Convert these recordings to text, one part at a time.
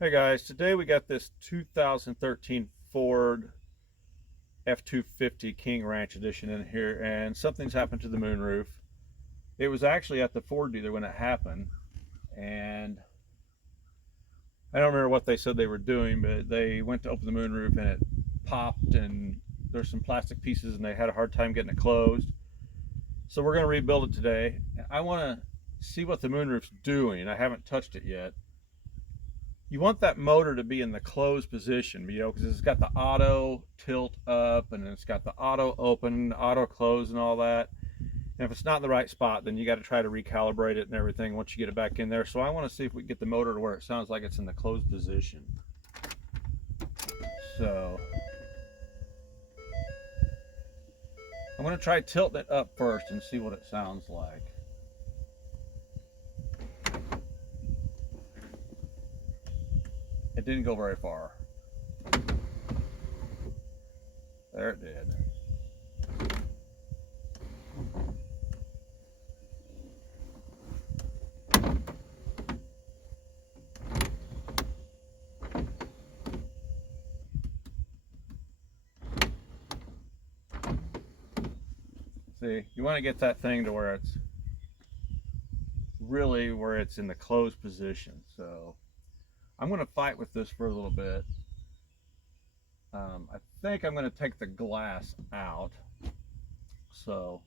Hey guys, today we got this 2013 Ford F250 King Ranch Edition in here, and something's happened to the moonroof. It was actually at the Ford dealer when it happened, and I don't remember what they said they were doing, but they went to open the moonroof and it popped, and there's some plastic pieces and they had a hard time getting it closed. So we're going to rebuild it today. I want to see what the moonroof's doing. I haven't touched it yet. You want that motor to be in the closed position, because it's got the auto tilt up and it's got the auto open, auto close and all that. And if it's not in the right spot, then you got to try to recalibrate it and everything once you get it back in there. So I want to see if we can get the motor to where it sounds like it's in the closed position. So I'm going to try tilting it up first and see what it sounds like. It didn't go very far. There it did. See, you want to get that thing to where it's really where it's in the closed position. So I'm going to fight with this for a little bit. I think I'm going to take the glass out. So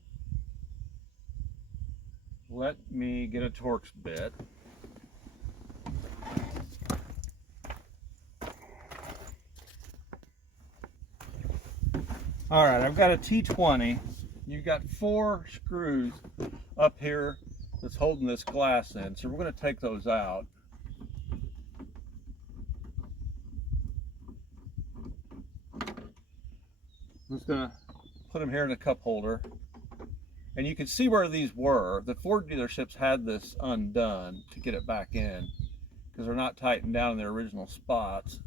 let me get a Torx bit. All right, I've got a T20. You've got 4 screws up here that's holding this glass in. So we're going to take those out. I'm just going to put them here in a cup holder. And you can see where these were. The Ford dealerships had this undone to get it back in because they're not tightened down in their original spots.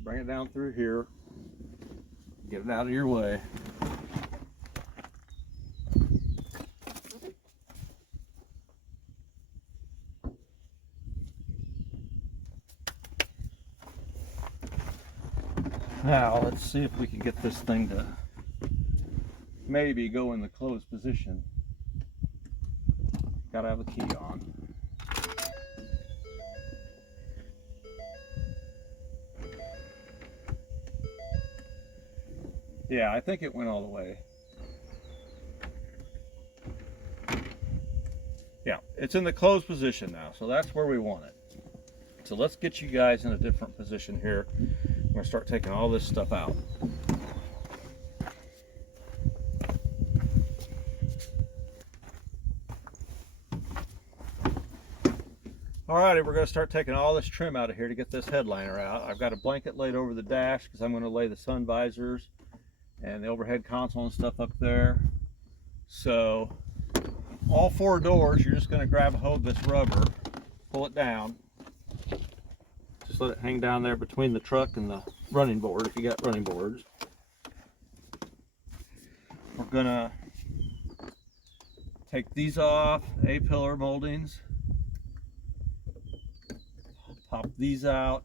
Bring it down through here, get it out of your way. Now let's see if we can get this thing to maybe go in the closed position. Gotta have the key on. Yeah, I think it went all the way. Yeah, it's in the closed position now, so that's where we want it. So let's get you guys in a different position here. I'm gonna start taking all this stuff out. Alrighty, we're going to start taking all this trim out of here to get this headliner out. I've got a blanket laid over the dash because I'm going to lay the sun visors and the overhead console and stuff up there. So all 4 doors, you're just going to grab a hold of this rubber, pull it down. Just let it hang down there between the truck and the running board if you got running boards. We're going to take these off, A-pillar moldings. Pop these out.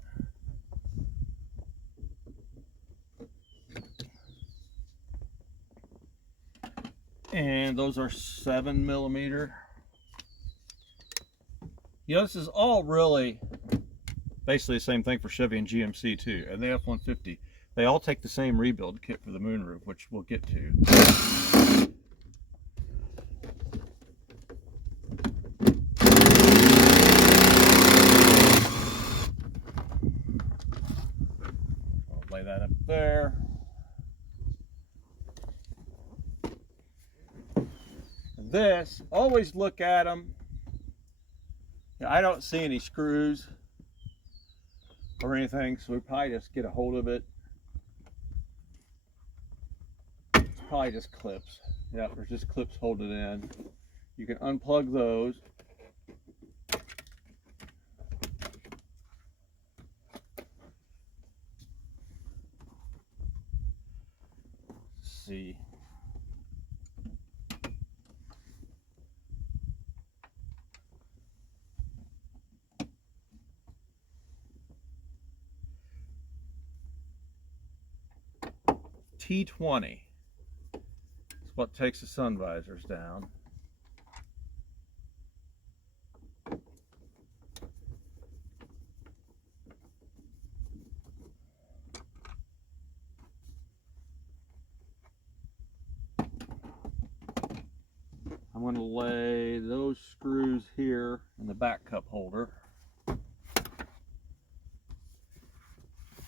And those are 7mm. This is all really basically the same thing for Chevy and GMC too, and the F150. They all take the same rebuild kit for the moonroof, which we'll get to. Lay that up there. And this, always look at them. I don't see any screws or anything, so we probably just get a hold of it. It's probably just clips. Yeah, there's just clips holding it in. You can unplug those. Let's see. T20 is what takes the sun visors down. I'm going to lay those screws here in the back cup holder.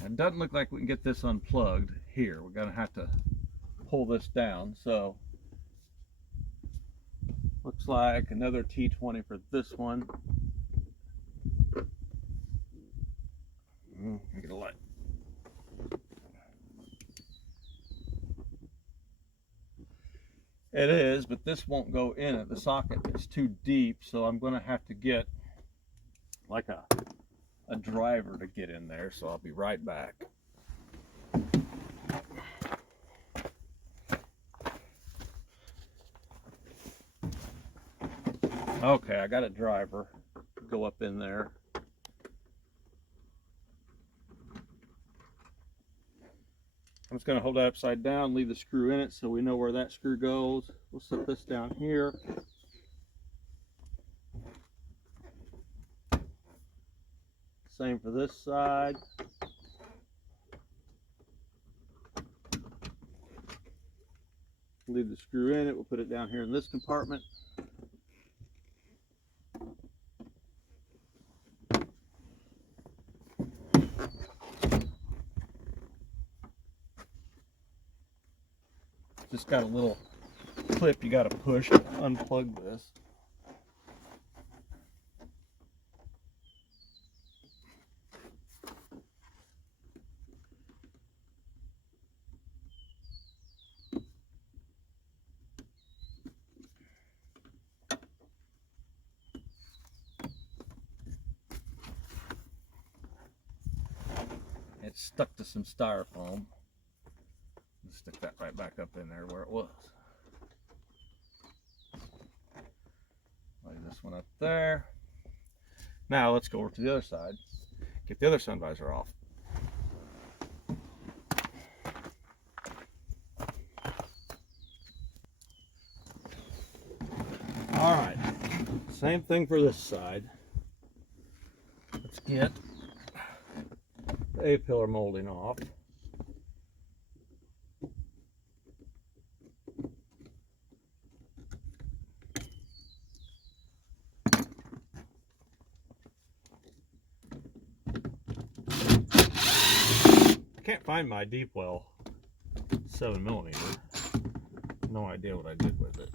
It doesn't look like we can get this unplugged here. We're going to have to pull this down. So looks like another T20 for this one. Get a light. It is, but this won't go in it. The socket is too deep, so I'm going to have to get like a driver to get in there, so I'll be right back. Okay, I got a driver to go up in there. I'm just going to hold that upside down, leave the screw in it so we know where that screw goes. We'll set this down here. Same for this side. Leave the screw in it. We'll put it down here in this compartment. Just got a little clip you got to push to unplug this. It's stuck to some styrofoam. Stick that right back up in there where it was. Lay this one up there. Now let's go over to the other side. Get the other sun visor off. All right, same thing for this side. Let's get the A-pillar molding off. I can't find my deep well 7mm. No idea what I did with it.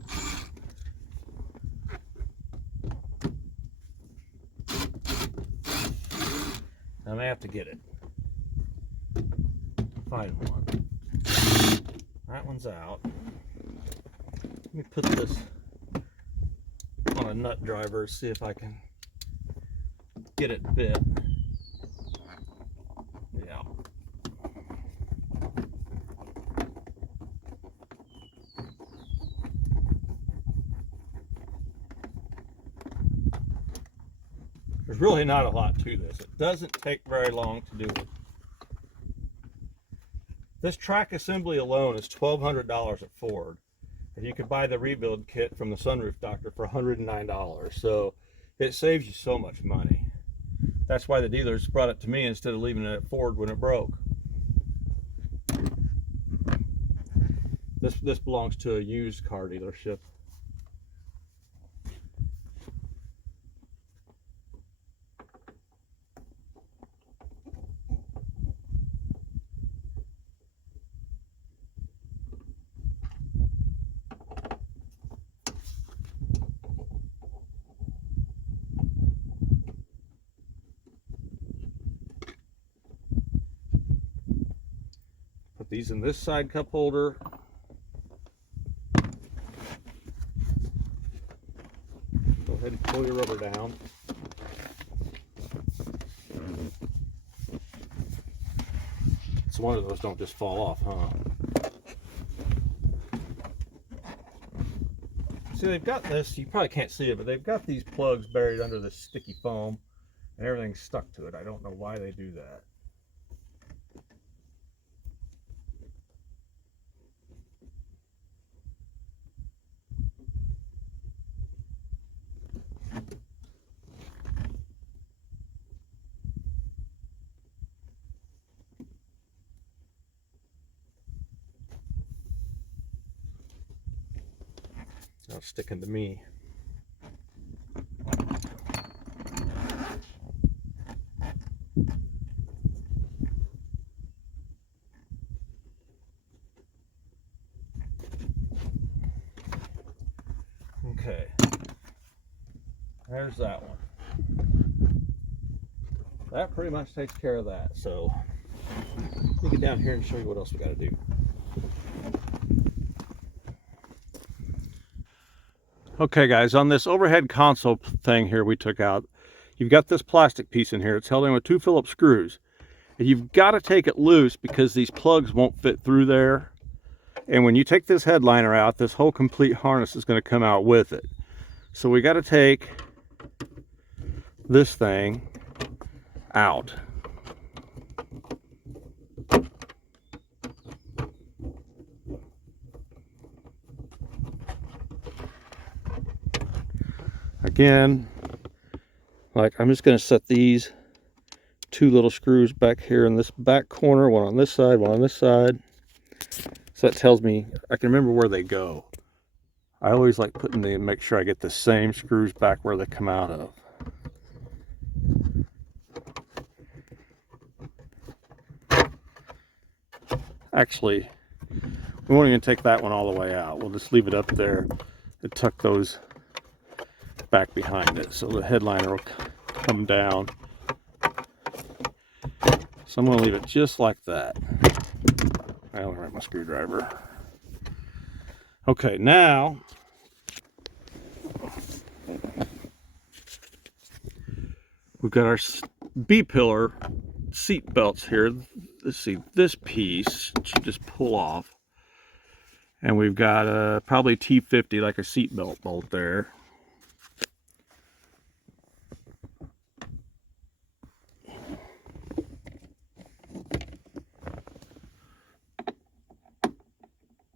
I may have to get it. Find one. That one's out. Let me put this on a nut driver, see if I can get it bit. Yeah. There's really not a lot to this. It doesn't take very long to do it. This track assembly alone is $1,200 at Ford. And you could buy the rebuild kit from the Sunroof Doctor for $109. So it saves you so much money. That's why the dealers brought it to me instead of leaving it at Ford when it broke. This belongs to a used car dealership. these in this side cup holder. Go ahead and pull your rubber down. It's one of those don't just fall off, huh? See, they've got this, you probably can't see it, but they've got these plugs buried under this sticky foam and everything's stuck to it. I don't know why they do that. Now it's sticking to me. Okay, there's that one. That pretty much takes care of that. So let me get down here and show you what else we got to do. Okay guys, on this overhead console thing here we took out, you've got this plastic piece in here. It's held in with 2 Phillips screws. And you've got to take it loose because these plugs won't fit through there. And when you take this headliner out, this whole complete harness is going to come out with it. So we got to take this thing out. Again, like I'm just going to set these 2 little screws back here in this back corner, one on this side, one on this side. So that tells me I can remember where they go. I always like putting the, make sure I get the same screws back where they come out of. Actually, we won't even take that one all the way out. We'll just leave it up there and tuck those back behind it so the headliner will come down. So I'm going to leave it just like that. I'll write my screwdriver. Okay, now we've got our B-pillar seat belts here. Let's see, this piece should just pull off. And we've got a probably T50, like a seat belt bolt there.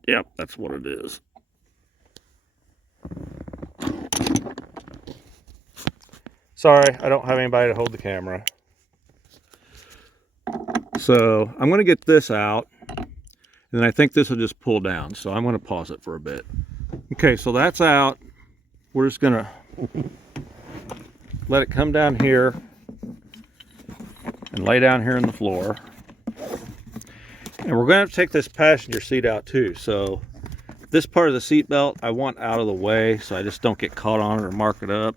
Yep, that's what it is. Sorry, I don't have anybody to hold the camera. So I'm going to get this out, and then I think this will just pull down. So I'm going to pause it for a bit. Okay, so that's out. We're just going to let it come down here and lay down here on the floor. And we're going to have to take this passenger seat out too. So this part of the seat belt I want out of the way so I just don't get caught on it or mark it up.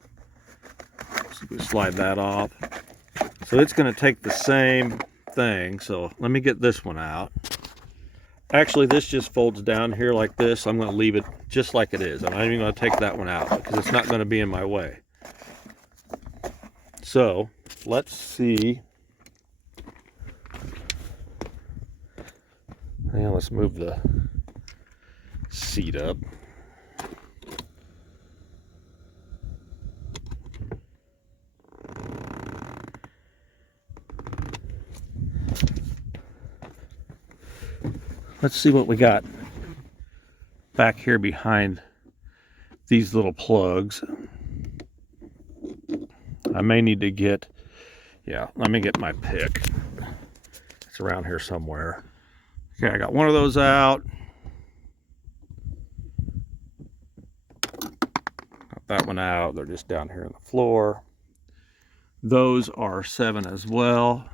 So we slide that off. So it's going to take the same thing. So let me get this one out. Actually, this just folds down here like this. I'm going to leave it just like it is. I'm not even going to take that one out because it's not going to be in my way. So let's see. Yeah, let's move the seat up. Let's see what we got back here behind these little plugs. I may need to get, yeah, let me get my pick. It's around here somewhere. Okay, I got one of those out. Got that one out. They're just down here on the floor. Those are 7 as well.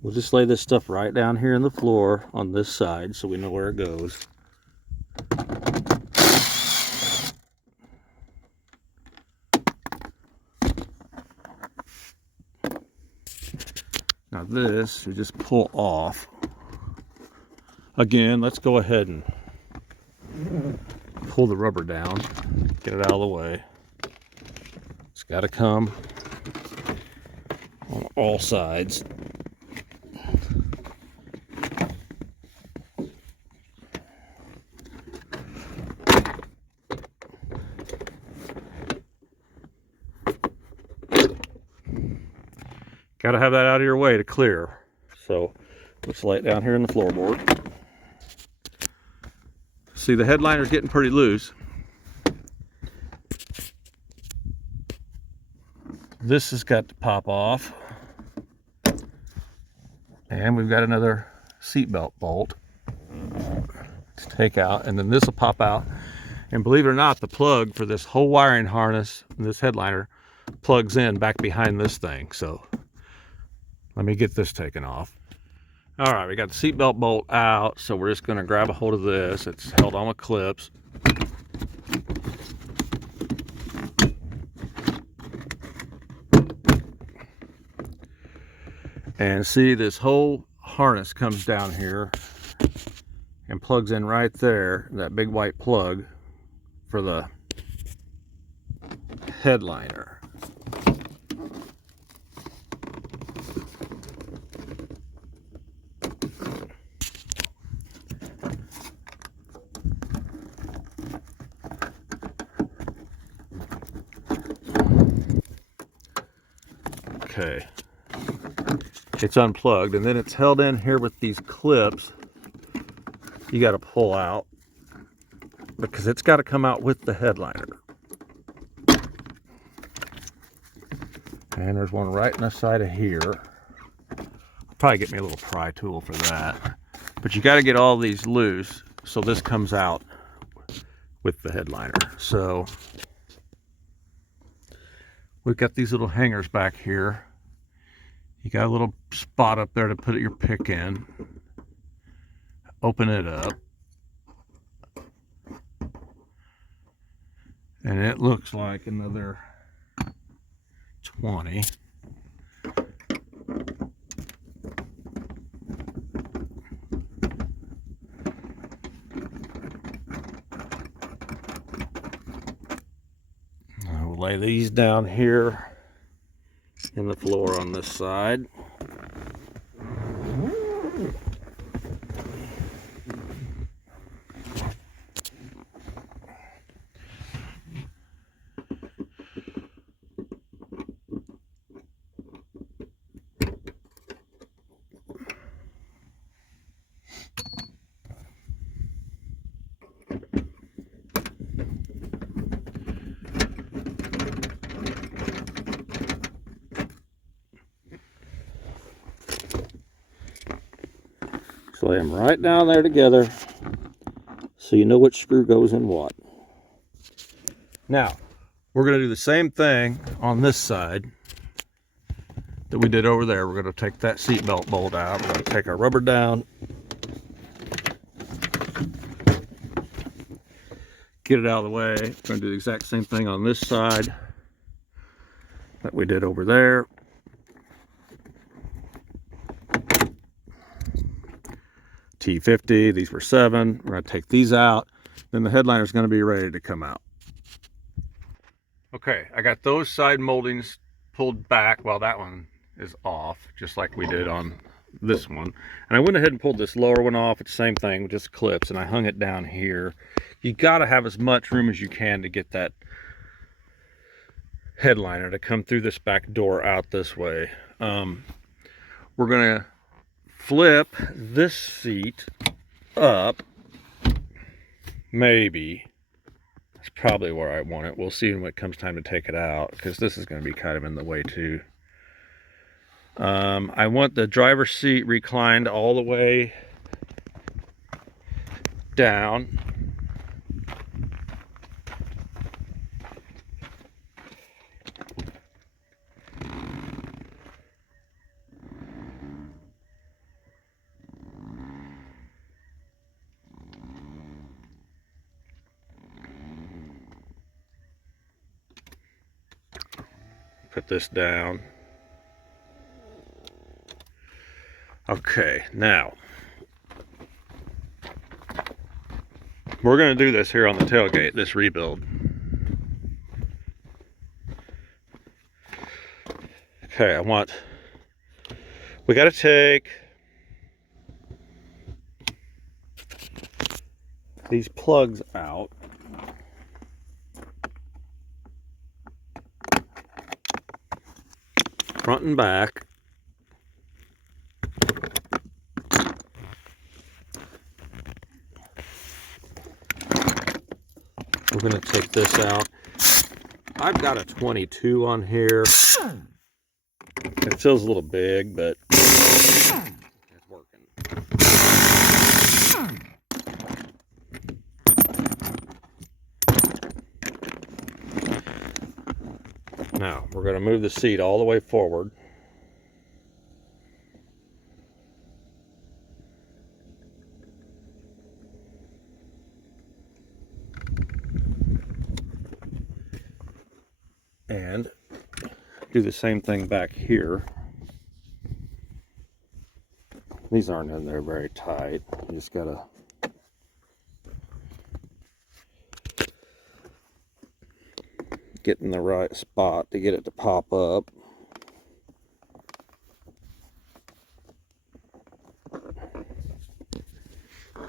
We'll just lay this stuff right down here in the floor on this side so we know where it goes. this you just pull off. Again, let's go ahead and pull the rubber down, get it out of the way. It's got to come on all sides. Got to have that out of your way to clear. So let's lay it down here in the floorboard. See, the headliner's getting pretty loose. This has got to pop off. And we've got another seatbelt bolt to take out, and then this will pop out. And believe it or not, the plug for this whole wiring harness, this headliner, plugs in back behind this thing. So let me get this taken off. All right, we got the seatbelt bolt out, so we're just going to grab a hold of this. It's held on with clips. And see, this whole harness comes down here and plugs in right there, that big white plug for the headliner. Okay, it's unplugged, and then it's held in here with these clips you got to pull out because it's got to come out with the headliner. And there's one right in the side of here. I'll probably get me a little pry tool for that. But you got to get all these loose so this comes out with the headliner. So we've got these little hangers back here. You got a little spot up there to put your pick in. Open it up. And it looks like another 20. I'll lay these down here in the floor on this side. So lay them right down there together so you know which screw goes in what. Now, we're going to do the same thing on this side that we did over there. We're going to take that seatbelt bolt out. We're going to take our rubber down, get it out of the way. We're going to do the exact same thing on this side that we did over there. T50, these were 7. We're going to take these out. Then the headliner is going to be ready to come out. Okay, I got those side moldings pulled back while that one is off, just like we did on this one. And I went ahead and pulled this lower one off. It's the same thing, just clips, and I hung it down here. You got to have as much room as you can to get that headliner to come through this back door out this way. We're going to flip this seat up. Maybe. That's probably where I want it. We'll see when it comes time to take it out, because this is going to be kind of in the way too. I want the driver's seat reclined all the way down. Put this down. Okay, now we're going to do this here on the tailgate, this rebuild. Okay, we got to take these plugs out. Front and back. We're going to take this out. I've got a 22 on here. It feels a little big, but it's working. Now, we're going to move the seat all the way forward. And do the same thing back here. These aren't in there very tight. You just gotta get in the right spot to get it to pop up.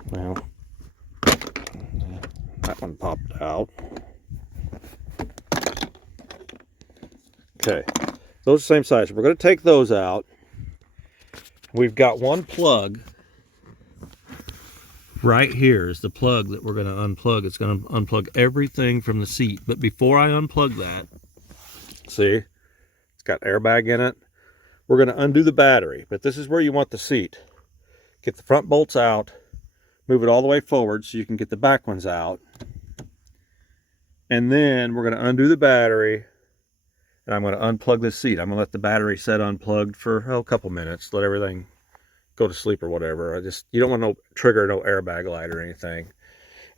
Well, that one popped out. Okay, those are the same size. We're going to take those out. We've got one plug right here is the plug that we're going to unplug. It's going to unplug everything from the seat. But before I unplug that, see, it's got airbag in it. We're going to undo the battery, but this is where you want the seat. Get the front bolts out, move it all the way forward so you can get the back ones out. And then we're going to undo the battery, and I'm going to unplug this seat. I'm going to let the battery set unplugged for a couple minutes, let everything go to sleep or whatever. You don't want no trigger, no airbag light or anything.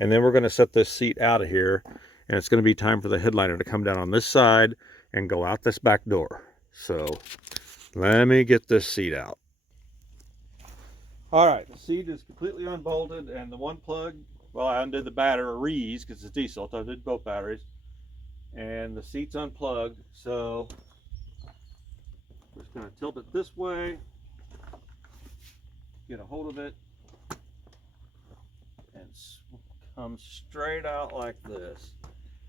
And then we're going to set this seat out of here, and it's going to be time for the headliner to come down on this side and go out this back door. So let me get this seat out. All right, the seat is completely unbolted, and the one plug, well, I undid the batteries because it's diesel, so I did both batteries. And the seat's unplugged, so I'm just going to tilt it this way, get a hold of it, and come straight out like this,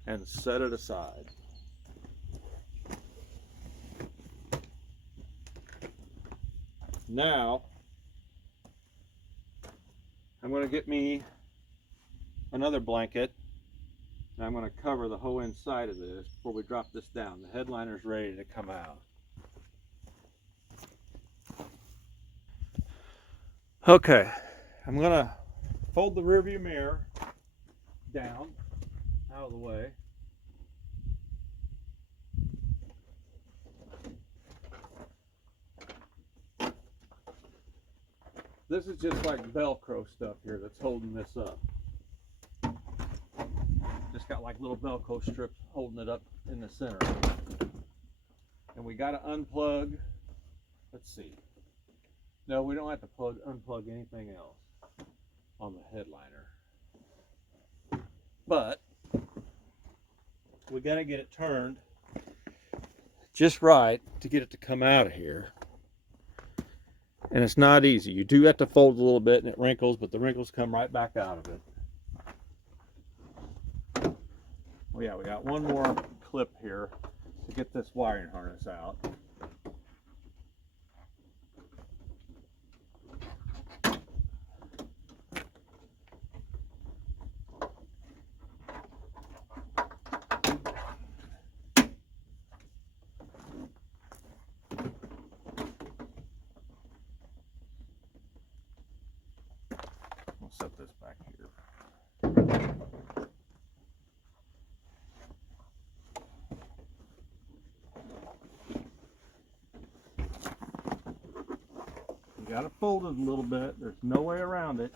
and set it aside. Now, I'm going to get me another blanket, and I'm going to cover the whole inside of this before we drop this down. The headliner's ready to come out. Okay, I'm going to fold the rearview mirror down, out of the way. This is just like Velcro stuff here that's holding this up. Just got like little Velcro strips holding it up in the center. And we got to unplug. Let's see. No, we don't have to unplug anything else on the headliner. But we got to get it turned just right to get it to come out of here. And it's not easy. You do have to fold a little bit and it wrinkles, but the wrinkles come right back out of it. Well, yeah, we got one more clip here to get this wiring harness out. We'll set this back here. You got to fold it a little bit. There's no way around it.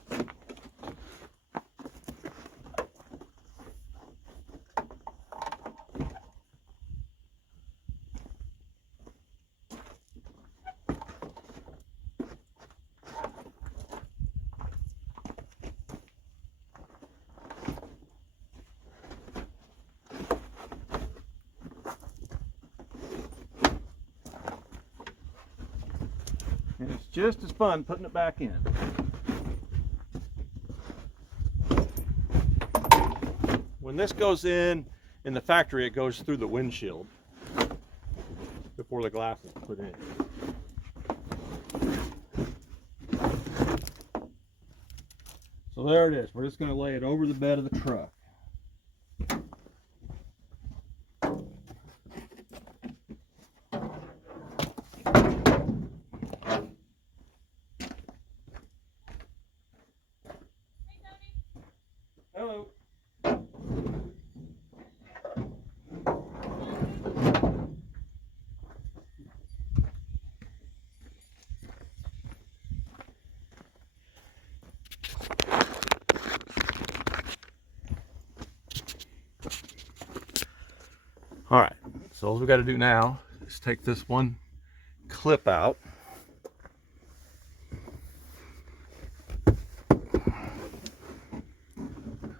just as fun putting it back in. When this goes in the factory, it goes through the windshield before the glass is put in. So there it is. We're just going to lay it over the bed of the truck. Hello. All right, so all we got to do now is take this one clip out.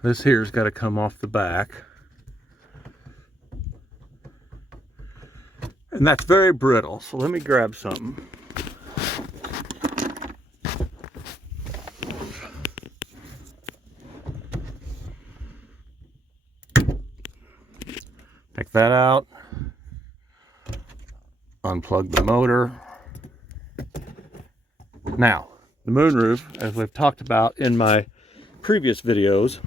This here's got to come off the back. And that's very brittle, so let me grab something. Take that out. Unplug the motor. Now, the moonroof, as we've talked about in my previous videos,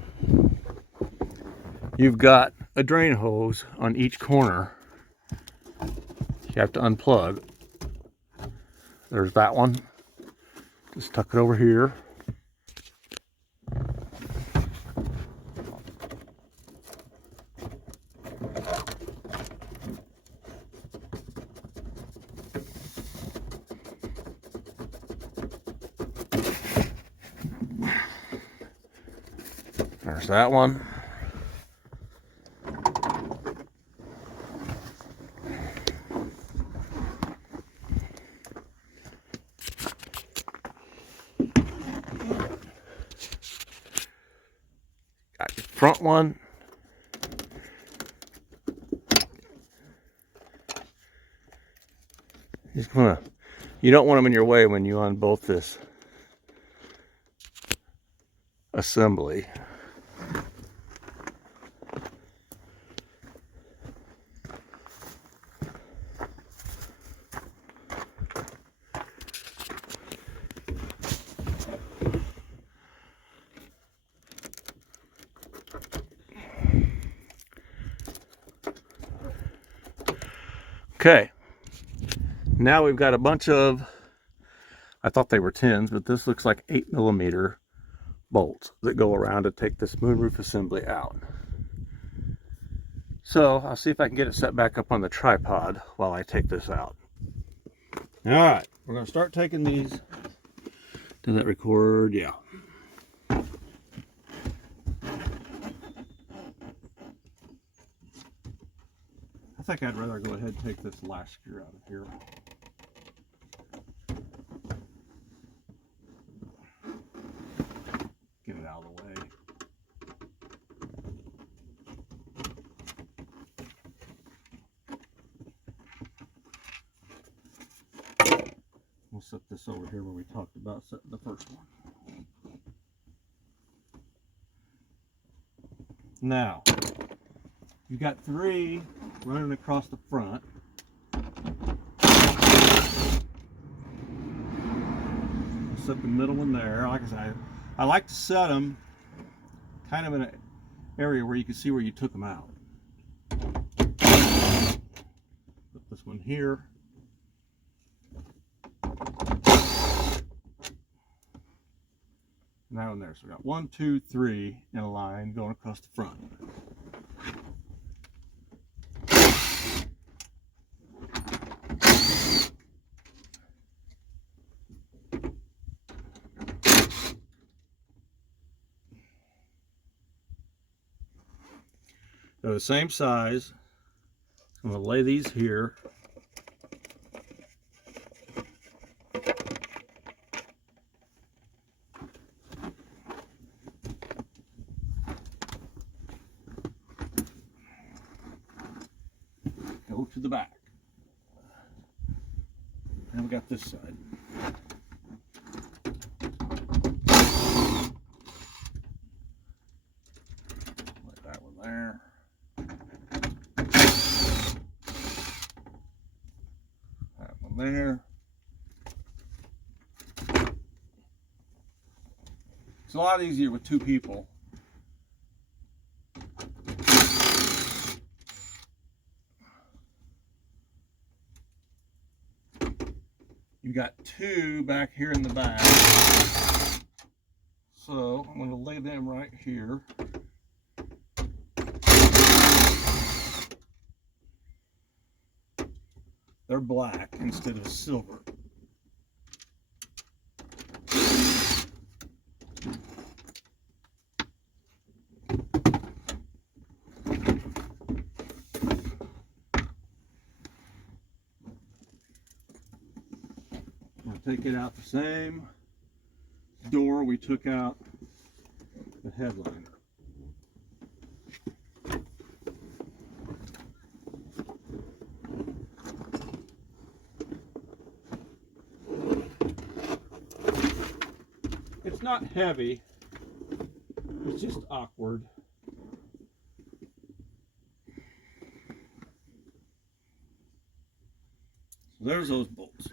you've got a drain hose on each corner. You have to unplug. There's that one. Just tuck it over here. There's that one. Got your front one. You don't want them in your way when you unbolt this assembly. Okay, now we've got a bunch of, I thought they were 10s, but this looks like 8mm bolts that go around to take this moonroof assembly out. So I'll see if I can get it set back up on the tripod while I take this out. All right, we're going to start taking these. Did that record? Yeah. I think I'd rather go ahead and take this last screw out of here. Get it out of the way. We'll set this over here where we talked about setting the first one. Now, you've got 3 running across the front. Set the middle one there. Like I said, I like to set them kind of in an area where you can see where you took them out. Put this one here. And that one there. So we got 1, 2, 3 in a line going across the front. They're the same size. I'm going to lay these here. Go to the back. Now we got this side. there. That one there. It's a lot easier with two people. You got two back here in the back. So I'm going to lay them right here. They're black instead of silver. I'll take it out the same door we took out the headliner. It's not heavy, it's just awkward. So there's those bolts.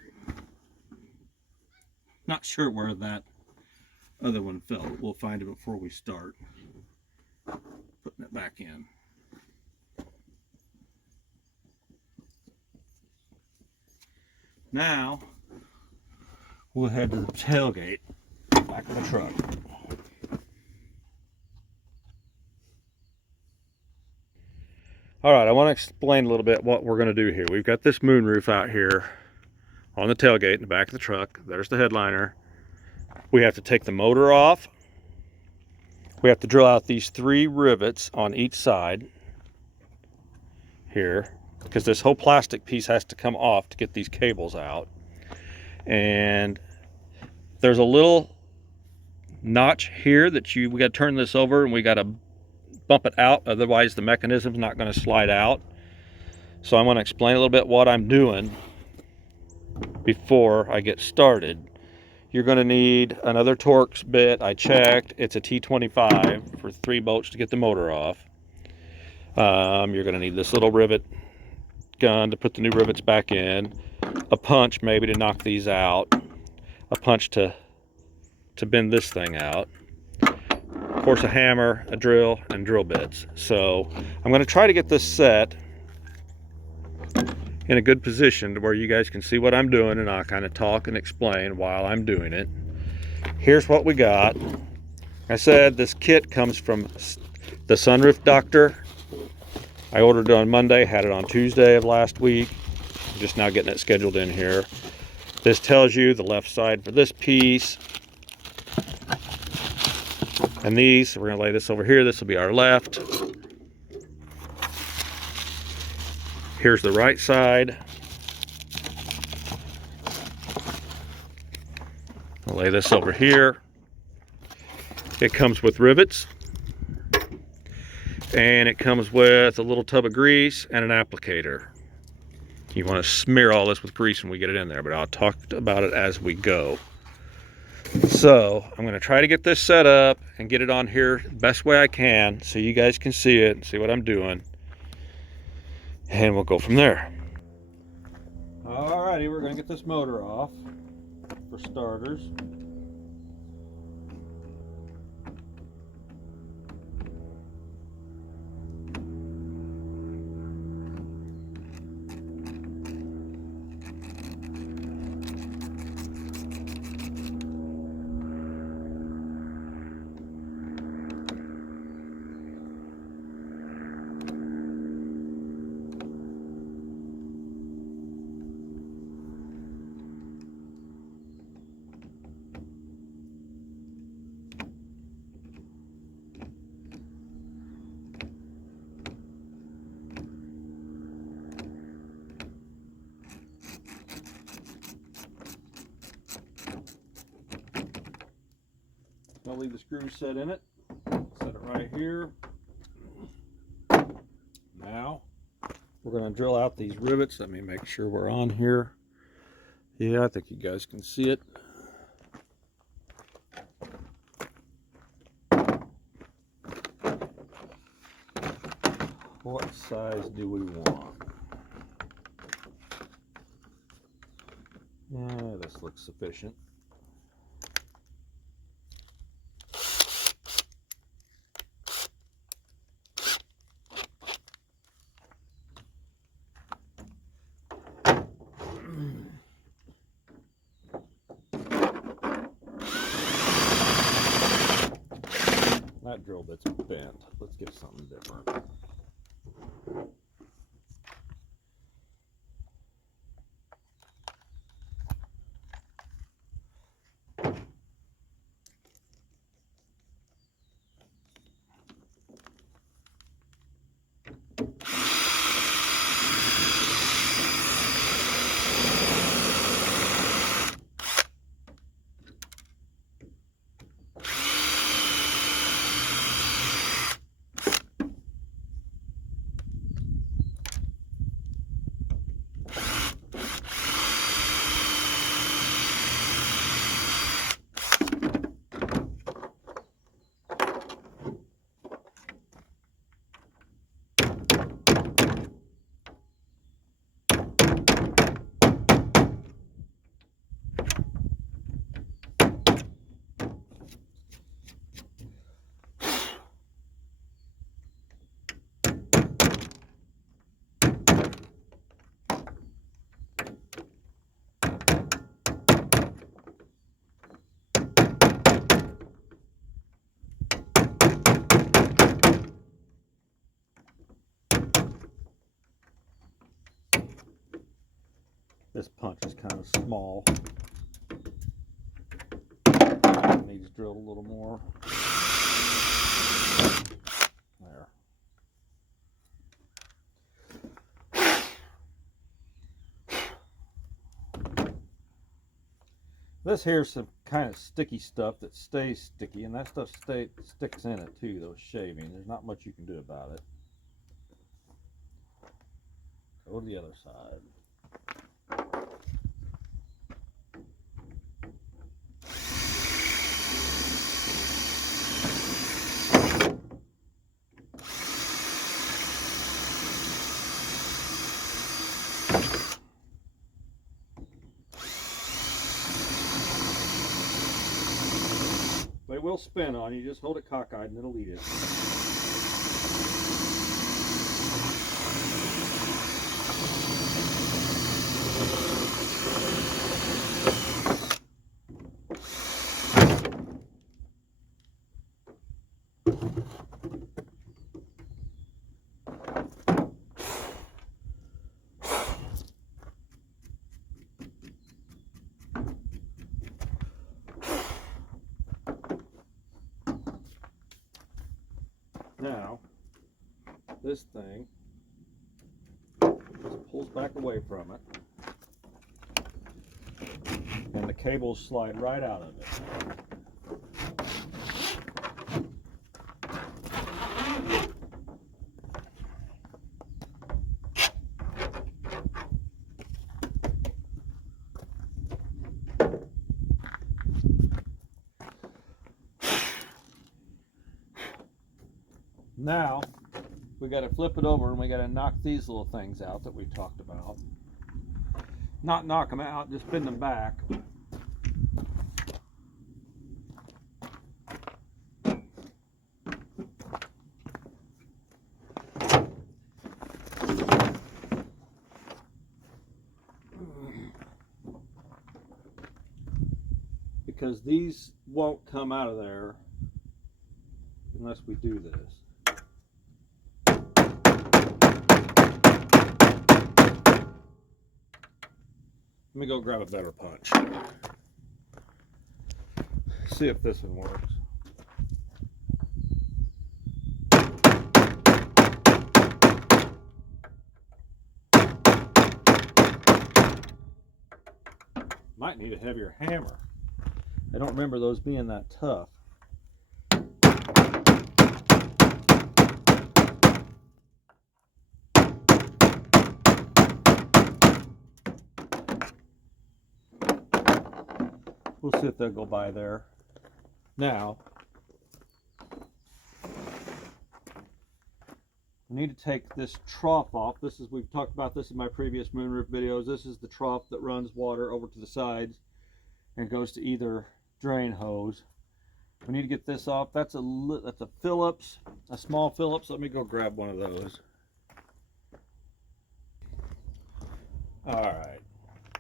Not sure where that other one fell. We'll find it before we start putting it back in. Now we'll head to the tailgate, back of the truck. All right, I want to explain a little bit what we're going to do here. We've got this moonroof out here on the tailgate in the back of the truck. There's the headliner. We have to take the motor off. We have to drill out these 3 rivets on each side here, because this whole plastic piece has to come off to get these cables out. And there's a little notch here that we got to turn this over and we got to bump it out, otherwise the mechanism's not going to slide out. So I'm going to explain a little bit what I'm doing before I get started. You're going to need another Torx bit. I checked, it's a T25 for 3 bolts to get the motor off. You're going to need this little rivet gun to put the new rivets back in, a punch maybe to knock these out, a punch to bend this thing out, of course a hammer, a drill, and drill bits. So I'm going to try to get this set in a good position to where you guys can see what I'm doing, and I'll kind of talk and explain while I'm doing it. Here's what we got. I said this kit comes from the Sunroof Doctor. I ordered it on Monday, had it on Tuesday of last week. I'm just now getting it scheduled in here. This tells you the left side for this piece. And these, we're going to lay this over here. This will be our left. Here's the right side. I'll lay this over here. It comes with rivets. And it comes with a little tub of grease and an applicator. You want to smear all this with grease when we get it in there, but I'll talk about it as we go. So I'm going to try to get this set up and get it on here the best way I can so you guys can see it and see what I'm doing. And we'll go from there. Alrighty, we're going to get this motor off for starters. I'll leave the screw set in it. Set it right here. Now we're going to drill out these rivets. Let me make sure we're on here. Yeah, I think you guys can see it. What size do we want? Yeah, this looks sufficient. That drill bit's bent. Let's get something different. This punch is kind of small. It needs drilled a little more. There. This here's some kind of sticky stuff that stays sticky, and that stuff sticks in it too, those shavings. There's not much you can do about it. Go to the other side. But it will spin on you. Just hold it cockeyed and it'll eat it. Now, this thing just pulls back away from it, and the cables slide right out of it. Now, we got to flip it over and we got to knock these little things out that we talked about. Not knock them out, just bend them back. Because these won't come out of there unless we do this. Let me go grab a better punch. See if this one works. Might need a heavier hammer. I don't remember those being that tough. We'll see if they'll go by there. Now, We need to take this trough off. We've talked about this in my previous moonroof videos. This is the trough that runs water over to the sides and goes to either drain hose. We need to get this off. That's a Phillips, a small Phillips. Let me go grab one of those. All right.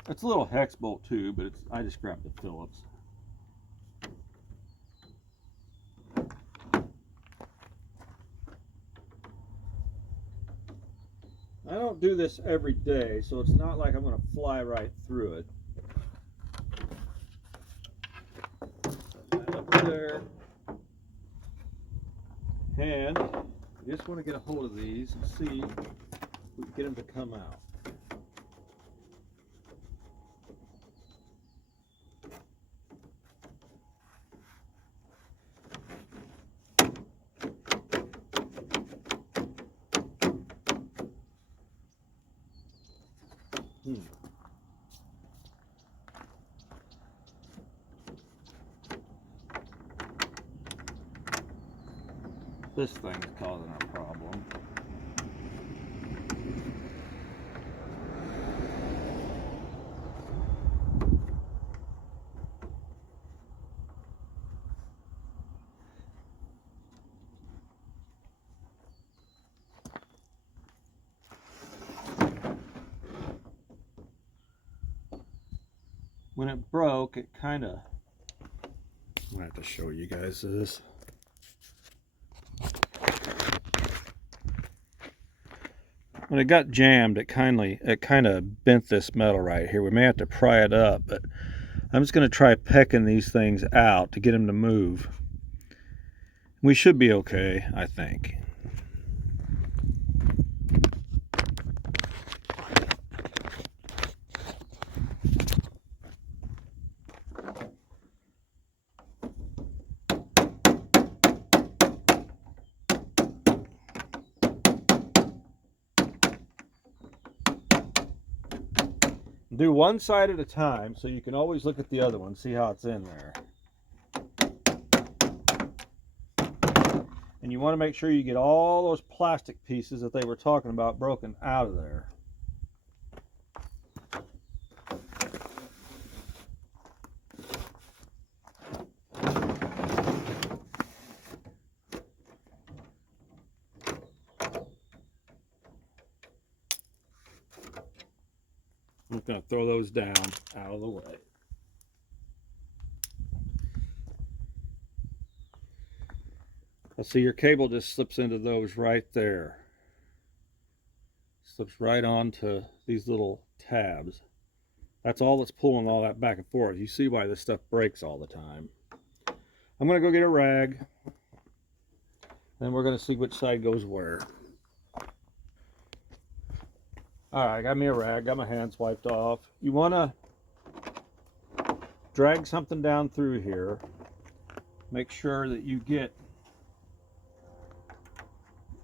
It's a little hex bolt too, but I just grabbed the Phillips. I don't do this every day, so it's not like I'm going to fly right through it. Put that up there. And you just want to get a hold of these and see if we can get them to come out. This thing's causing a problem. When it broke, it kind of... I'm going to have to show you guys this. When it got jammed, it kind of bent this metal right here. We may have to pry it up, but I'm just going to try pecking these things out to get them to move. We should be okay, I think. Do one side at a time so you can always look at the other one, see how it's in there. And you want to make sure you get all those plastic pieces that they were talking about broken out of there. I'm going to throw those down out of the way. Let's see, your cable just slips into those right there. Slips right onto these little tabs. That's all that's pulling all that back and forth. You see why this stuff breaks all the time. I'm going to go get a rag. Then we're going to see which side goes where. Alright, I got me a rag, got my hands wiped off. You want to drag something down through here. Make sure that you get,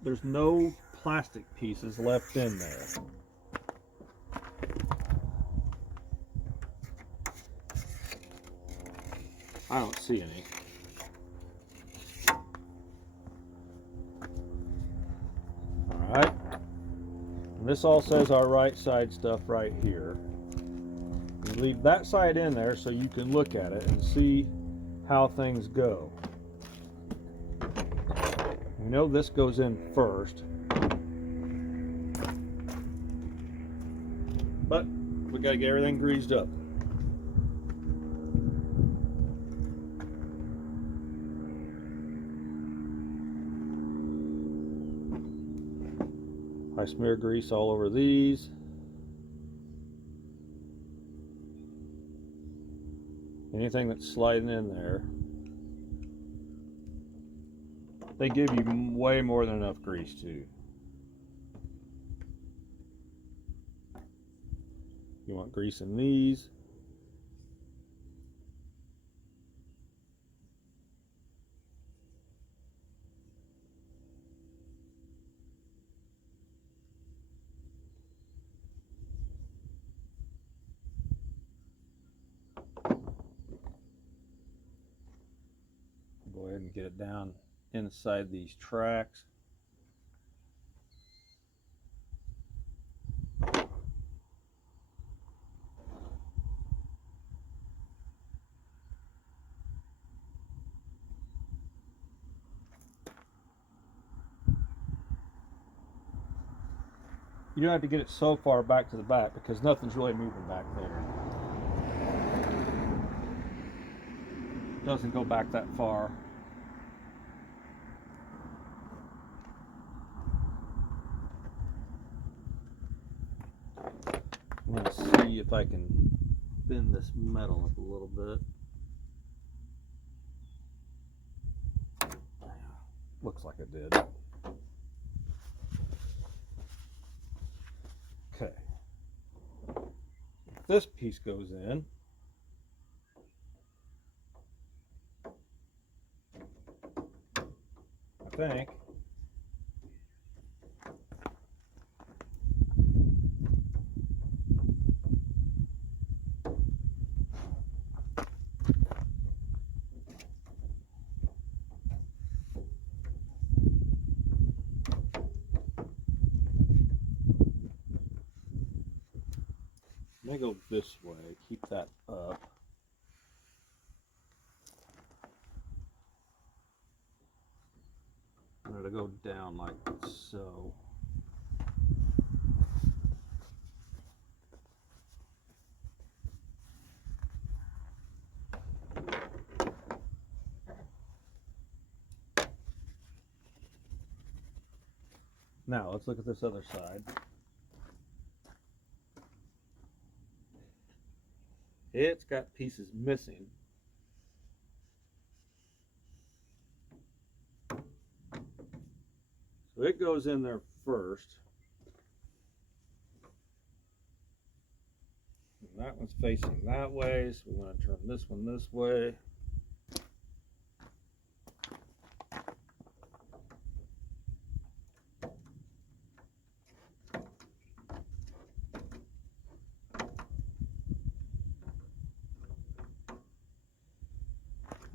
there's no plastic pieces left in there. I don't see any. Alright. This all says our right side stuff right here. You leave that side in there so you can look at it and see how things go. You know this goes in first. But we got to get everything greased up. I smear grease all over these. Anything that's sliding in there. They give you way more than enough grease too. You want grease in these. Go ahead and get it down inside these tracks. you don't have to get it so far back to the back because nothing's really moving back there. It doesn't go back that far. I'm going to see if I can bend this metal up a little bit. Looks like it did. Okay. This piece goes in. I think. Let me go this way, keep that up. I'm going to go down like so. Now let's look at this other side. It's got pieces missing. So it goes in there first. And that one's facing that way, so we want to turn this one this way.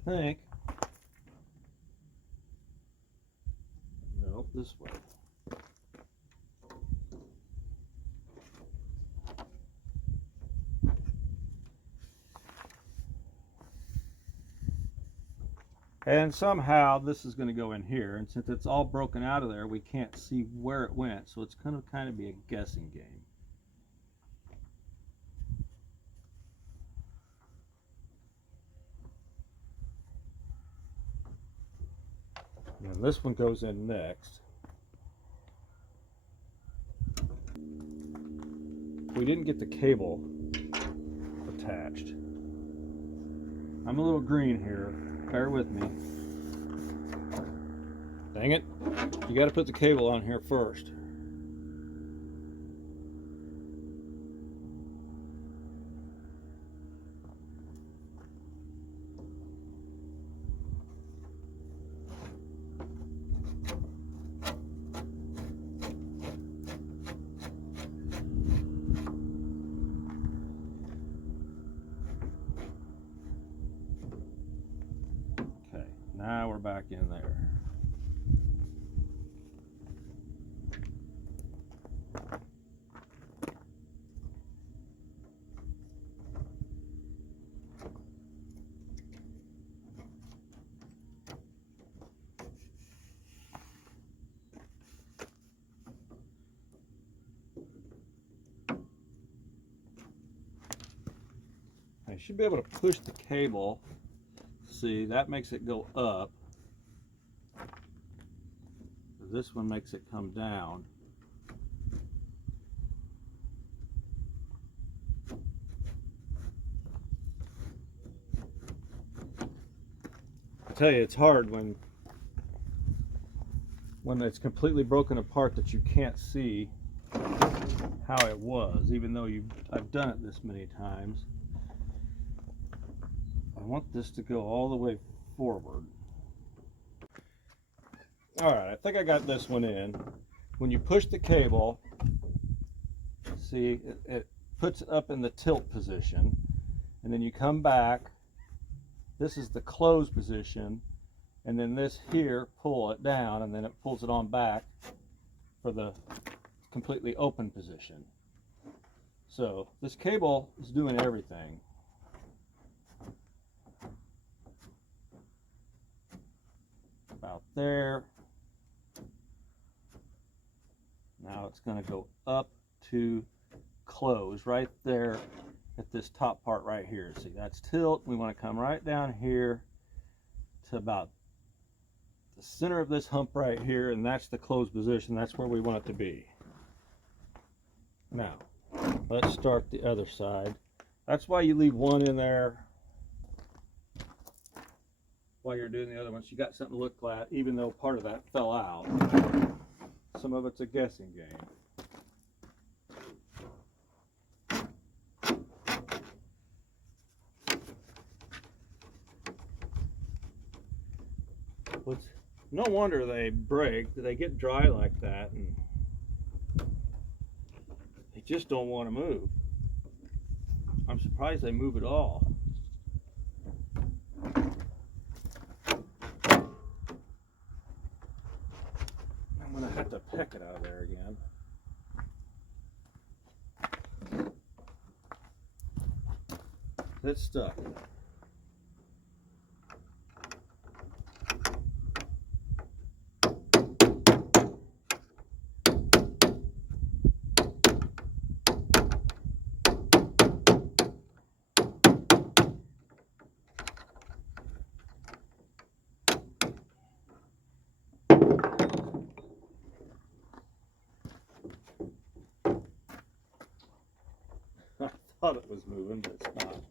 I think. Nope, this way. And somehow this is going to go in here, and since it's all broken out of there, we can't see where it went, so it's going to kind of be a guessing game. And this one goes in next. We didn't get the cable attached. I'm a little green here. Bear with me. Dang it. You got to put the cable on here first. Now we're back in there. I should be able to push the cable. See, that makes it go up. This one makes it come down. I tell you, it's hard when it's completely broken apart that you can't see how it was, even though I've done it this many times. I want this to go all the way forward. Alright, I think I got this one in. When you push the cable, see, it puts it up in the tilt position, and then you come back. This is the closed position, and then this here, pull it down, and then it pulls it on back for the completely open position. So this cable is doing everything. About there. Now it's going to go up to close right there at this top part right here. See, that's tilt. We want to come right down here to about the center of this hump right here, and that's the closed position. That's where we want it to be. Now, let's start the other side. That's why you leave one in there while you're doing the other one, so you got something to look at, even though part of that fell out. Some of it's a guessing game. No wonder they break. They get dry like that, and they just don't want to move. I'm surprised they move at all. I'm gonna have to peck it out of there again. It's stuck. I thought it was moving, but it's not.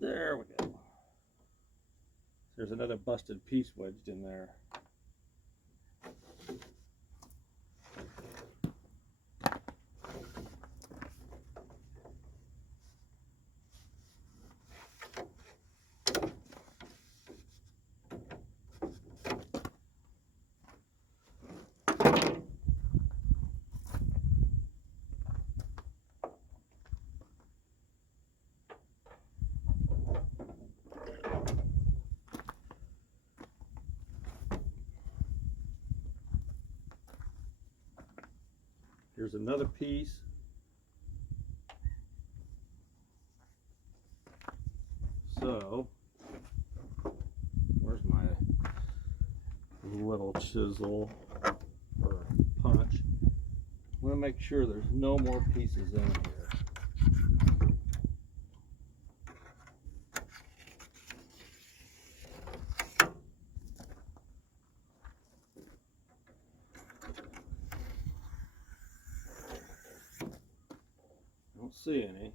There we go. There's another busted piece wedged in there. Here's another piece. So, where's my little chisel or punch? I'm going to make sure there's no more pieces in here. Don't see any.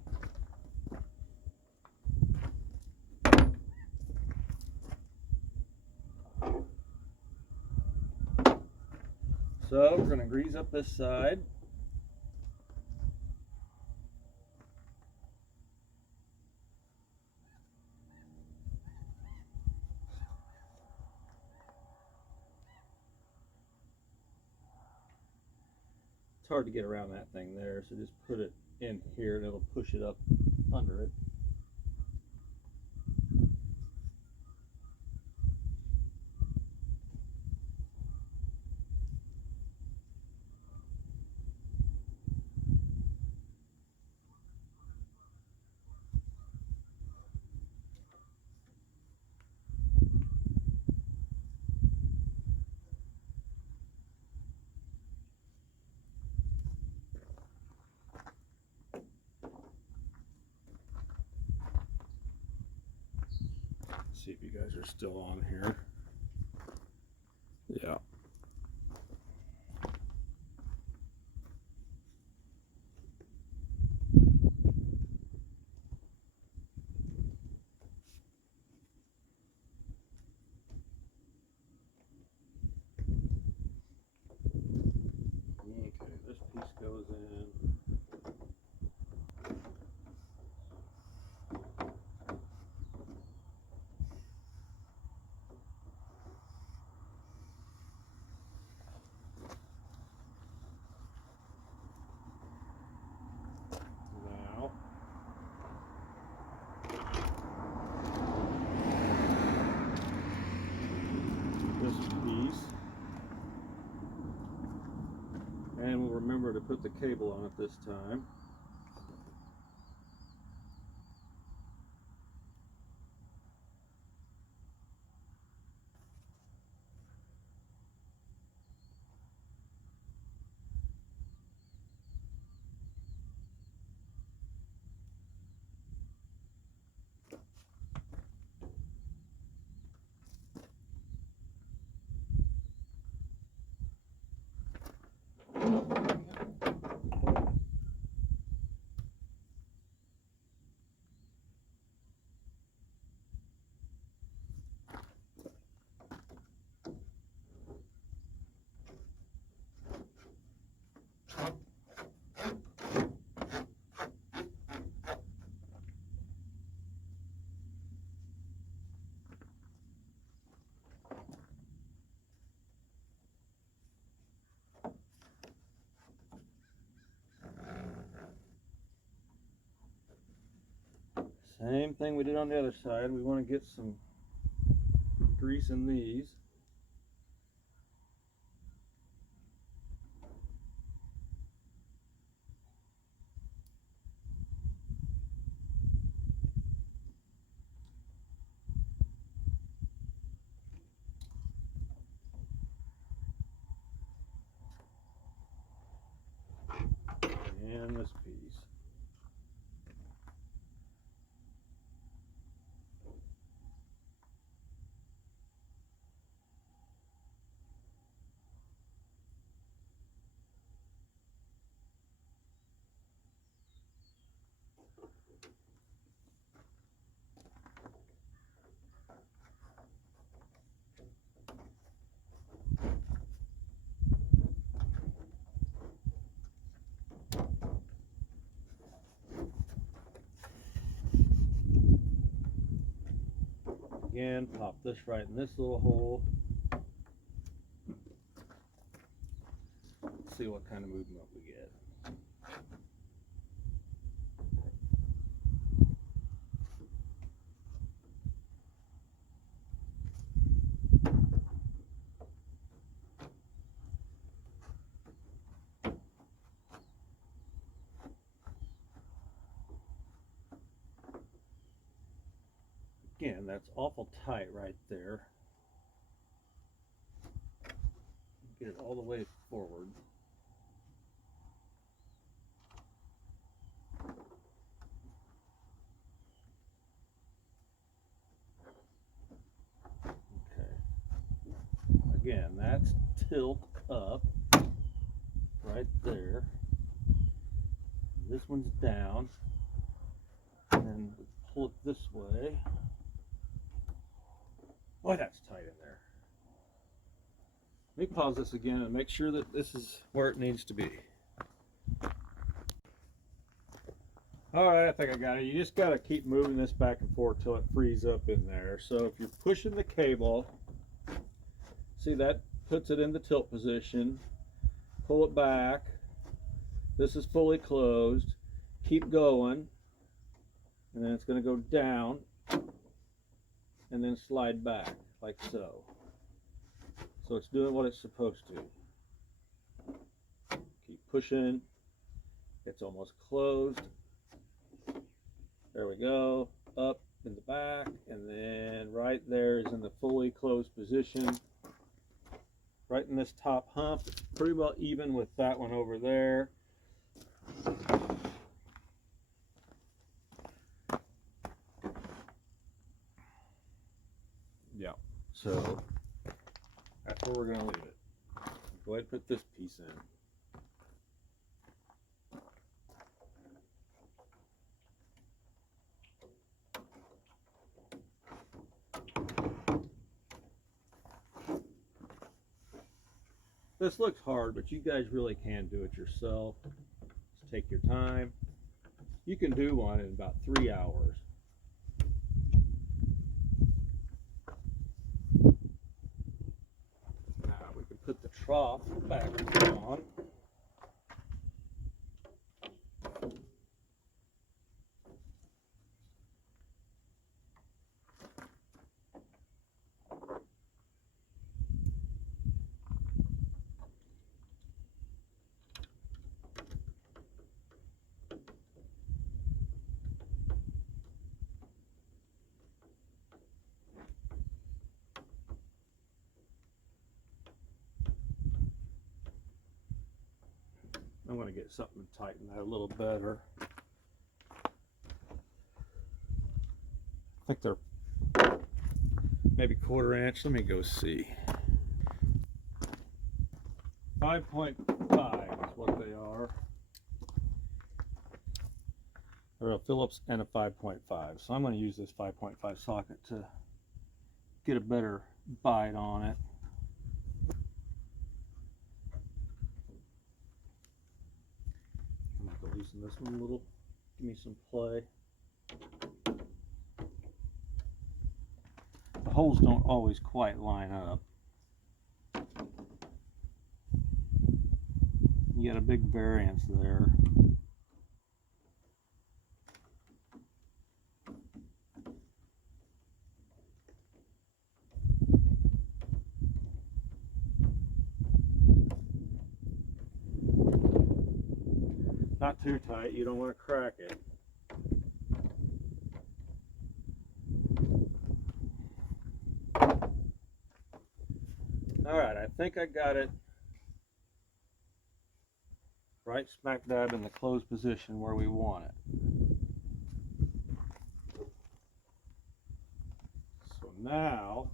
So we're going to grease up this side. It's hard to get around that thing there, so just put it in here and it'll push it up under it. See if you guys are still on here. Yeah. Okay, this piece goes in. Now, this piece, and we'll remember to put the cable on it this time. Same thing we did on the other side. We want to get some grease in these. And this piece. Again, pop this right in this little hole. Let's see what kind of movement we get. Again, that's awful tight right there. Get it all the way forward. Okay. Again, that's tilt up right there. This one's down. And then we pull it this way. Boy, that's tight in there. Let me pause this again and make sure that this is where it needs to be. All right, I think I got it. You just got to keep moving this back and forth till it frees up in there. So if you're pushing the cable, see that puts it in the tilt position. Pull it back. This is fully closed. Keep going. And then it's going to go down and then slide back like so. So it's doing what it's supposed to. Keep pushing. It's almost closed. There we go. Up in the back, and then right there is in the fully closed position. Right in this top hump. It's pretty well even with that one over there. Yeah. So that's where we're going to leave it. Go ahead and put this piece in. This looks hard, but you guys really can do it yourself. Just take your time. You can do one in about 3 hours. Now we can put the trough back on. I'm going to get something to tighten that a little better. I think they're maybe 1/4 inch. Let me go see. 5.5 is what they are. They're a Phillips and a 5.5. So I'm going to use this 5.5 socket to get a better bite on it. I'm going to loosen this one a little. Give me some play. The holes don't always quite line up. You got a big variance there. Not too tight, you don't want to crack it. Alright, I think I got it right smack dab in the closed position where we want it. So now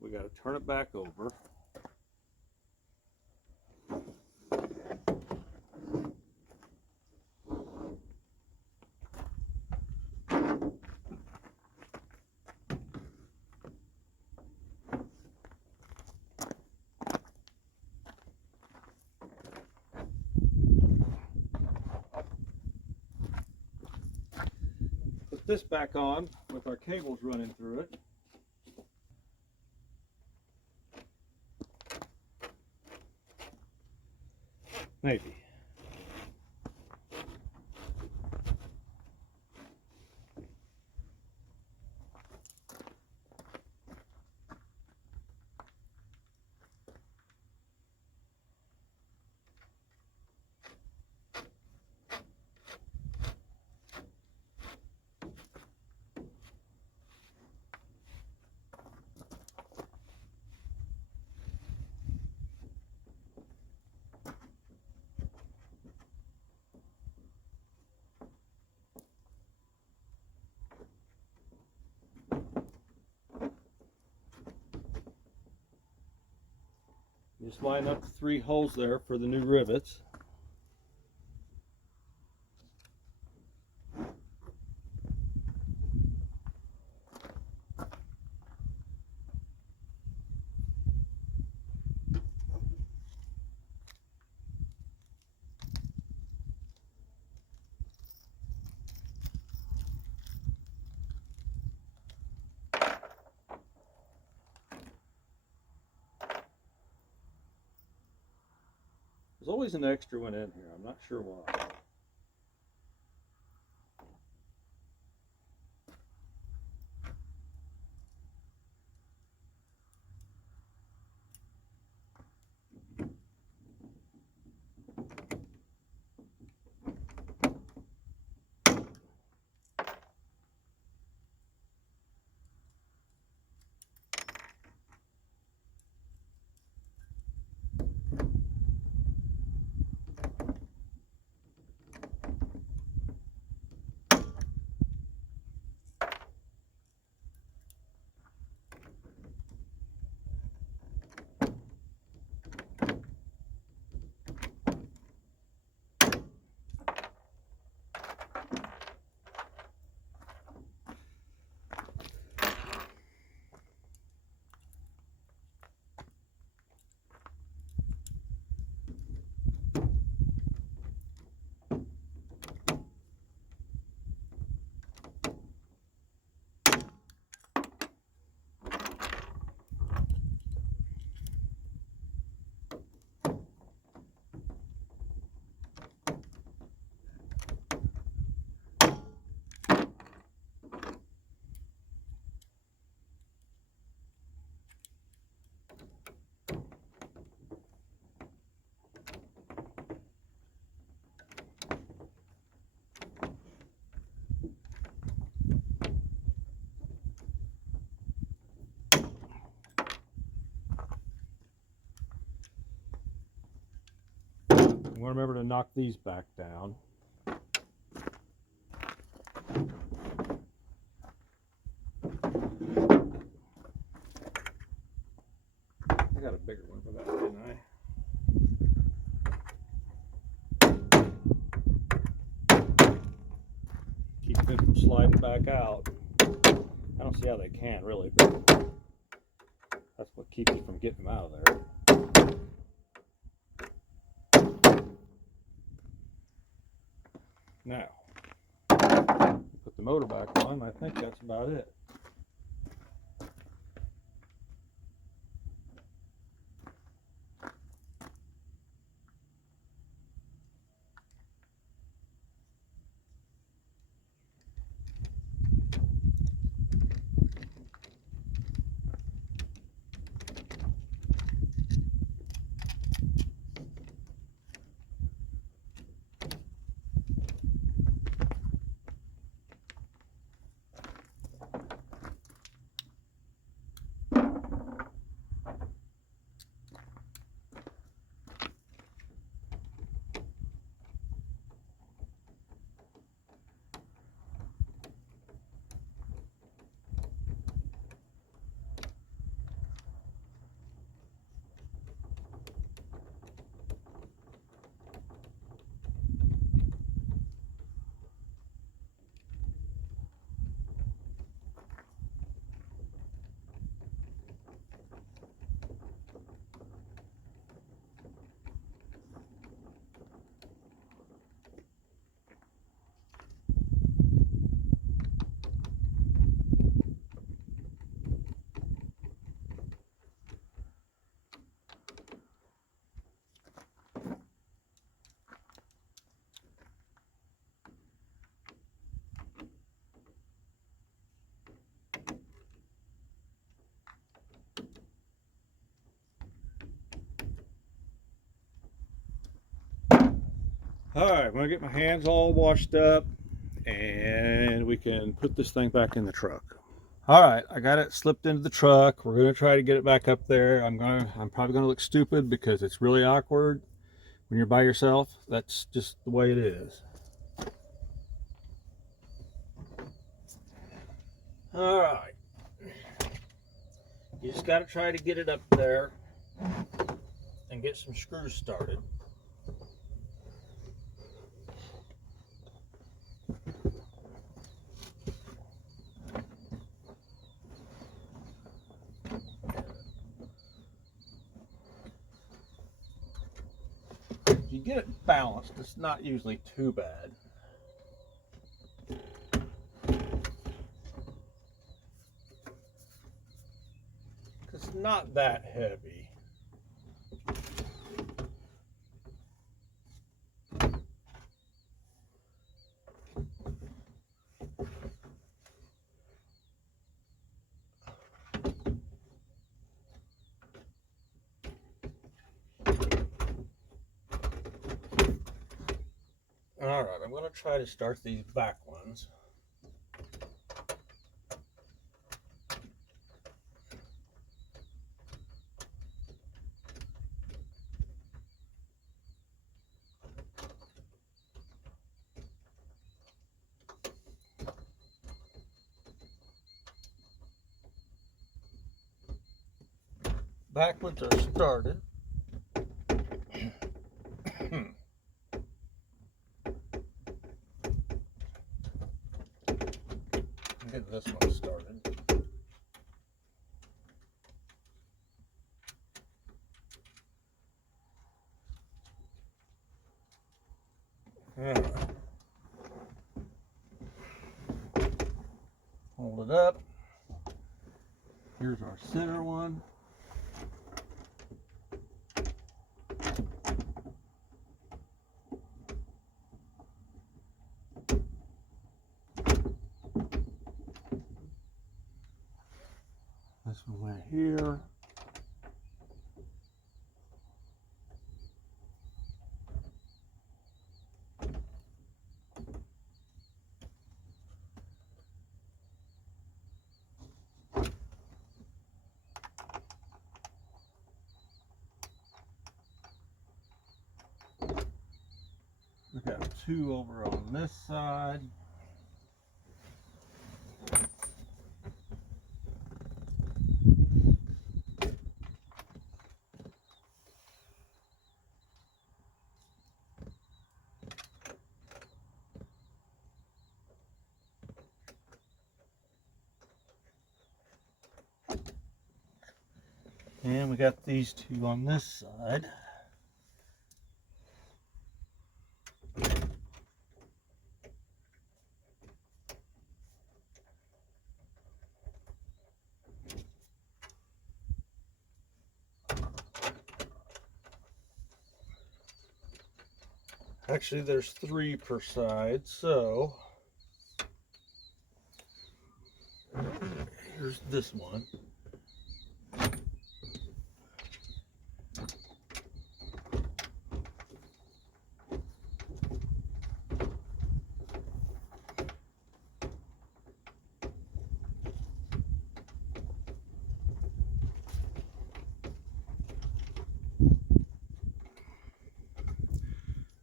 we got to turn it back over. Put this back on with our cables running through it. Maybe. Just line up the 3 holes there for the new rivets. There's always an extra one in here, I'm not sure why. I'm going to remember to knock these back down. I got a bigger one for that, didn't I? Keep it from sliding back out. I don't see how they can really, but that's what keeps it from getting them out of there. Now, put the motor back on. I think that's about it. All right, I'm gonna get my hands all washed up and we can put this thing back in the truck. All right, I got it slipped into the truck. We're gonna try to get it back up there. I'm probably gonna look stupid because it's really awkward when you're by yourself. That's just the way it is. All right, you just got to try to get it up there and get some screws started. If you get it balanced, it's not usually too bad. It's not that heavy. All right, I'm going to try to start these back ones. Back ones are started. Get this one started. All right. Hold it up. Here's our center one. This one went here. We got two over on this side. And we got these two on this side. Actually, there's three per side, so here's this one.